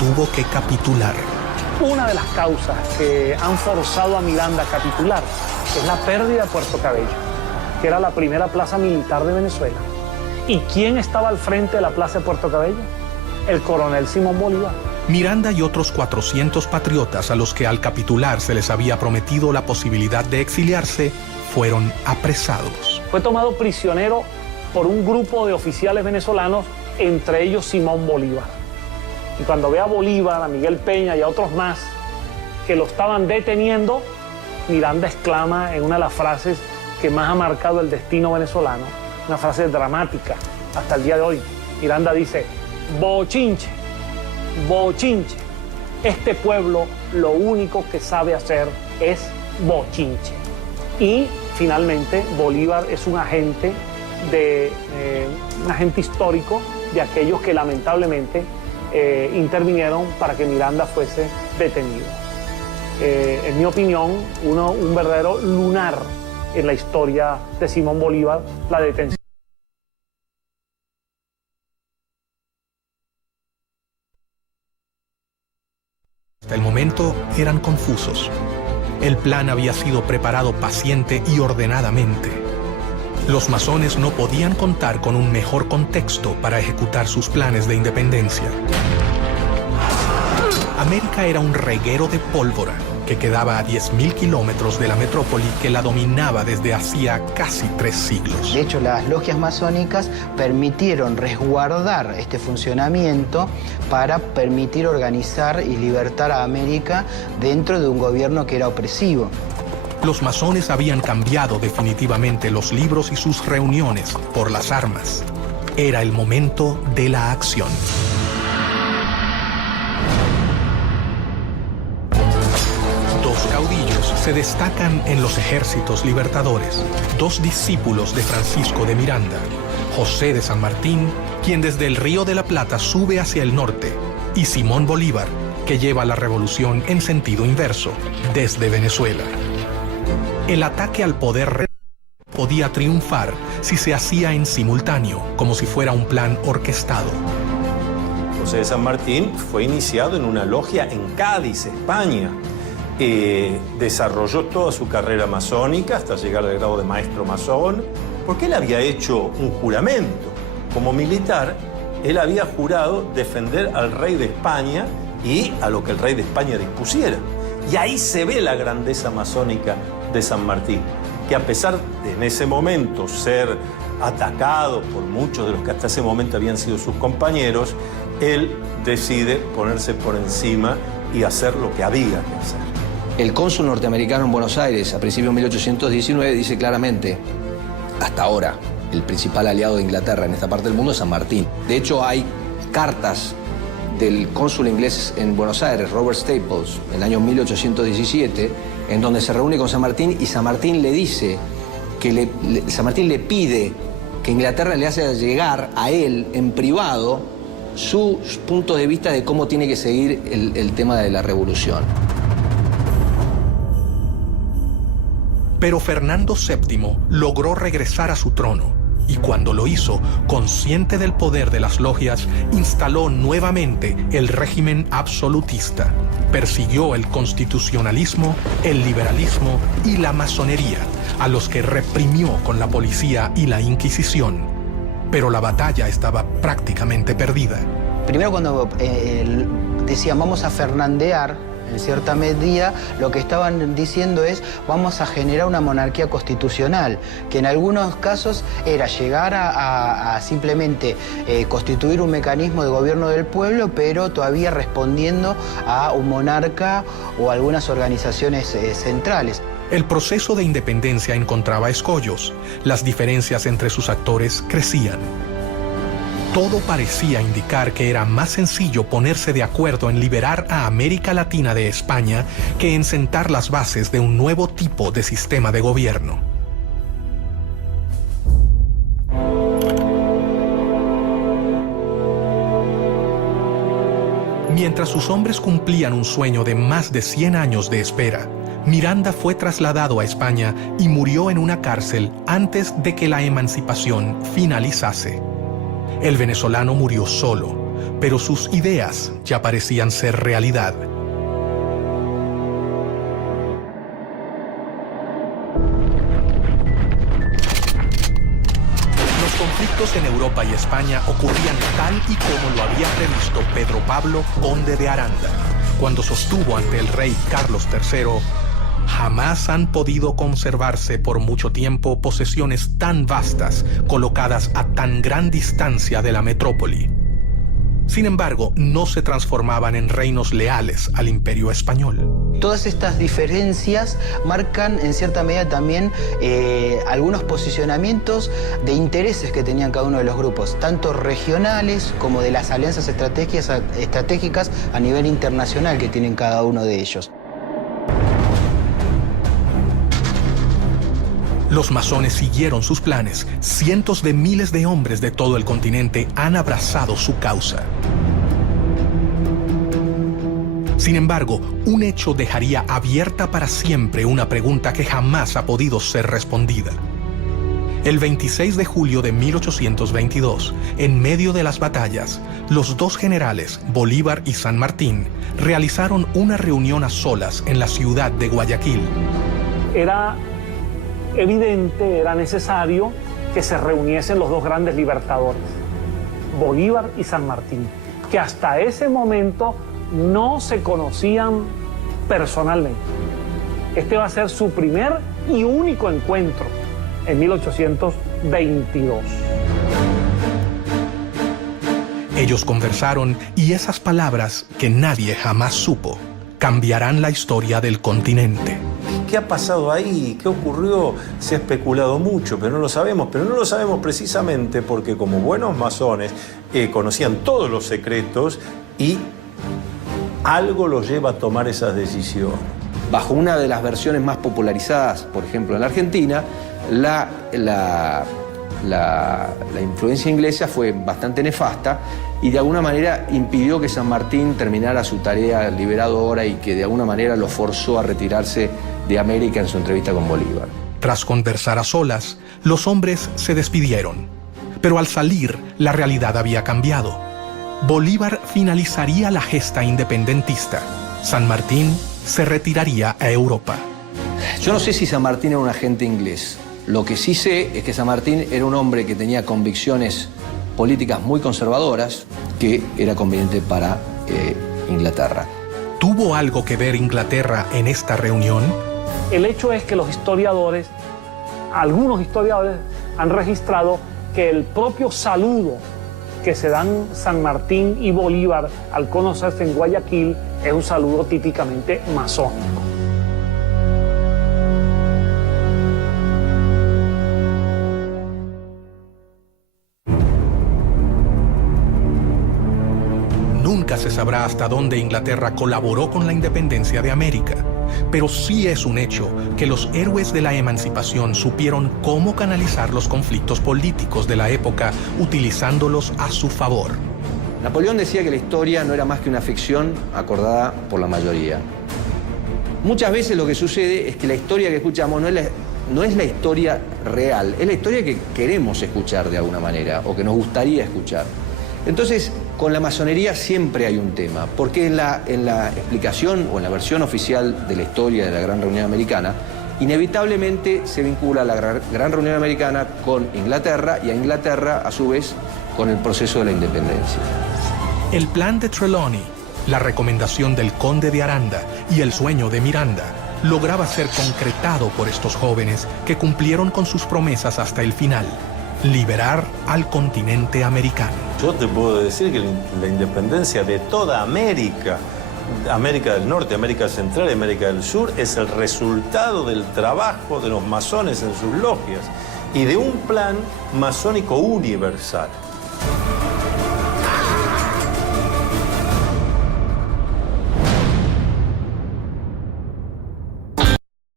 tuvo que capitular. Una de las causas que han forzado a Miranda a capitular es la pérdida de Puerto Cabello, que era la primera plaza militar de Venezuela. ¿Y quién estaba al frente de la plaza de Puerto Cabello? El coronel Simón Bolívar. Miranda y otros 400 patriotas a los que al capitular se les había prometido la posibilidad de exiliarse, fueron apresados. Fue tomado prisionero por un grupo de oficiales venezolanos, entre ellos Simón Bolívar. Y cuando ve a Bolívar, a Miguel Peña y a otros más que lo estaban deteniendo, Miranda exclama en una de las frases que más ha marcado el destino venezolano, una frase dramática hasta el día de hoy. Miranda dice: bochinche, bochinche. Este pueblo lo único que sabe hacer es bochinche. Y finalmente Bolívar es un agente histórico de aquellos que lamentablemente intervinieron para que Miranda fuese detenido. En mi opinión, un verdadero lunar en la historia de Simón Bolívar, la detención. Hasta el momento eran confusos. El plan había sido preparado paciente y ordenadamente. Los masones no podían contar con un mejor contexto para ejecutar sus planes de independencia. América era un reguero de pólvora que quedaba a 10.000 kilómetros de la metrópoli que la dominaba desde hacía casi 3 siglos. De hecho, las logias masónicas permitieron resguardar este funcionamiento para permitir organizar y libertar a América dentro de un gobierno que era opresivo. Los masones habían cambiado definitivamente los libros y sus reuniones por las armas. Era el momento de la acción. Dos caudillos se destacan en los ejércitos libertadores, 2 discípulos de Francisco de Miranda, José de San Martín, quien desde el Río de la Plata sube hacia el norte, y Simón Bolívar, que lleva la revolución en sentido inverso, desde Venezuela. El ataque al poder podía triunfar si se hacía en simultáneo, como si fuera un plan orquestado. José de San Martín fue iniciado en una logia en Cádiz, España. Desarrolló toda su carrera masónica hasta llegar al grado de maestro masón, porque él había hecho un juramento. Como militar, él había jurado defender al rey de España y a lo que el rey de España dispusiera. Y ahí se ve la grandeza masónica de San Martín, que a pesar de en ese momento ser atacado por muchos de los que hasta ese momento habían sido sus compañeros, él decide ponerse por encima y hacer lo que había que hacer. El cónsul norteamericano en Buenos Aires, a principios de 1819, dice claramente, hasta ahora, el principal aliado de Inglaterra en esta parte del mundo es San Martín. De hecho, hay cartas del cónsul inglés en Buenos Aires, Robert Staples, en el año 1817, en donde se reúne con San Martín y San Martín le dice que San Martín le pide que Inglaterra le haga llegar a él en privado sus puntos de vista de cómo tiene que seguir el tema de la revolución. Pero Fernando VII logró regresar a su trono y cuando lo hizo, consciente del poder de las logias, instaló nuevamente el régimen absolutista. Persiguió el constitucionalismo, el liberalismo y la masonería, a los que reprimió con la policía y la Inquisición. Pero la batalla estaba prácticamente perdida. Primero cuando decían vamos a fernandear, en cierta medida lo que estaban diciendo es vamos a generar una monarquía constitucional, que en algunos casos era llegar a simplemente constituir un mecanismo de gobierno del pueblo, pero todavía respondiendo a un monarca o algunas organizaciones centrales. El proceso de independencia encontraba escollos. Las diferencias entre sus actores crecían. Todo parecía indicar que era más sencillo ponerse de acuerdo en liberar a América Latina de España que en sentar las bases de un nuevo tipo de sistema de gobierno. Mientras sus hombres cumplían un sueño de más de 100 años de espera, Miranda fue trasladado a España y murió en una cárcel antes de que la emancipación finalizase. El venezolano murió solo, pero sus ideas ya parecían ser realidad. Los conflictos en Europa y España ocurrían tal y como lo había previsto Pedro Pablo, conde de Aranda, cuando sostuvo ante el rey Carlos III: jamás han podido conservarse por mucho tiempo posesiones tan vastas colocadas a tan gran distancia de la metrópoli. Sin embargo, no se transformaban en reinos leales al imperio español. Todas estas diferencias marcan en cierta medida también algunos posicionamientos de intereses que tenían cada uno de los grupos, tanto regionales como de las alianzas estratégicas a nivel internacional que tienen cada uno de ellos. Los masones siguieron sus planes. Cientos de miles de hombres de todo el continente han abrazado su causa. Sin embargo, un hecho dejaría abierta para siempre una pregunta que jamás ha podido ser respondida. El 26 de julio de 1822, en medio de las batallas, los dos generales, Bolívar y San Martín, realizaron una reunión a solas en la ciudad de Guayaquil. Era evidente, era necesario que se reuniesen los dos grandes libertadores, Bolívar y San Martín, que hasta ese momento no se conocían personalmente. Este va a ser su primer y único encuentro en 1822. Ellos conversaron y esas palabras que nadie jamás supo cambiarán la historia del continente. ¿Qué ha pasado ahí? ¿Qué ocurrió? Se ha especulado mucho, pero no lo sabemos. Pero no lo sabemos precisamente porque como buenos masones conocían todos los secretos y algo los lleva a tomar esas decisiones. Bajo una de las versiones más popularizadas, por ejemplo, en la Argentina, la influencia inglesa fue bastante nefasta y de alguna manera impidió que San Martín terminara su tarea liberadora y que de alguna manera lo forzó a retirarse de América en su entrevista con Bolívar. Tras conversar a solas, los hombres se despidieron. Pero al salir, la realidad había cambiado. Bolívar finalizaría la gesta independentista. San Martín se retiraría a Europa. Yo no sé si San Martín era un agente inglés. Lo que sí sé es que San Martín era un hombre que tenía convicciones políticas muy conservadoras, que era conveniente para Inglaterra. ¿Tuvo algo que ver Inglaterra en esta reunión? El hecho es que los historiadores, algunos historiadores, han registrado que el propio saludo que se dan San Martín y Bolívar al conocerse en Guayaquil es un saludo típicamente masónico. Nunca se sabrá hasta dónde Inglaterra colaboró con la independencia de América, pero sí es un hecho que los héroes de la emancipación supieron cómo canalizar los conflictos políticos de la época utilizándolos a su favor. Napoleón decía que la historia no era más que una ficción acordada por la mayoría. Muchas veces lo que sucede es que la historia que escuchamos no es la historia real, es la historia que queremos escuchar de alguna manera o que nos gustaría escuchar. Entonces, con la masonería siempre hay un tema, porque en la explicación o en la versión oficial de la historia de la Gran Reunión Americana, inevitablemente se vincula a la Gran Reunión Americana con Inglaterra y a Inglaterra, a su vez, con el proceso de la independencia. El plan de Trelawney, la recomendación del conde de Aranda y el sueño de Miranda lograba ser concretado por estos jóvenes que cumplieron con sus promesas hasta el final: liberar al continente americano. Yo te puedo decir que la independencia de toda América, América del Norte, América Central y América del Sur, es el resultado del trabajo de los masones en sus logias y de un plan masónico universal.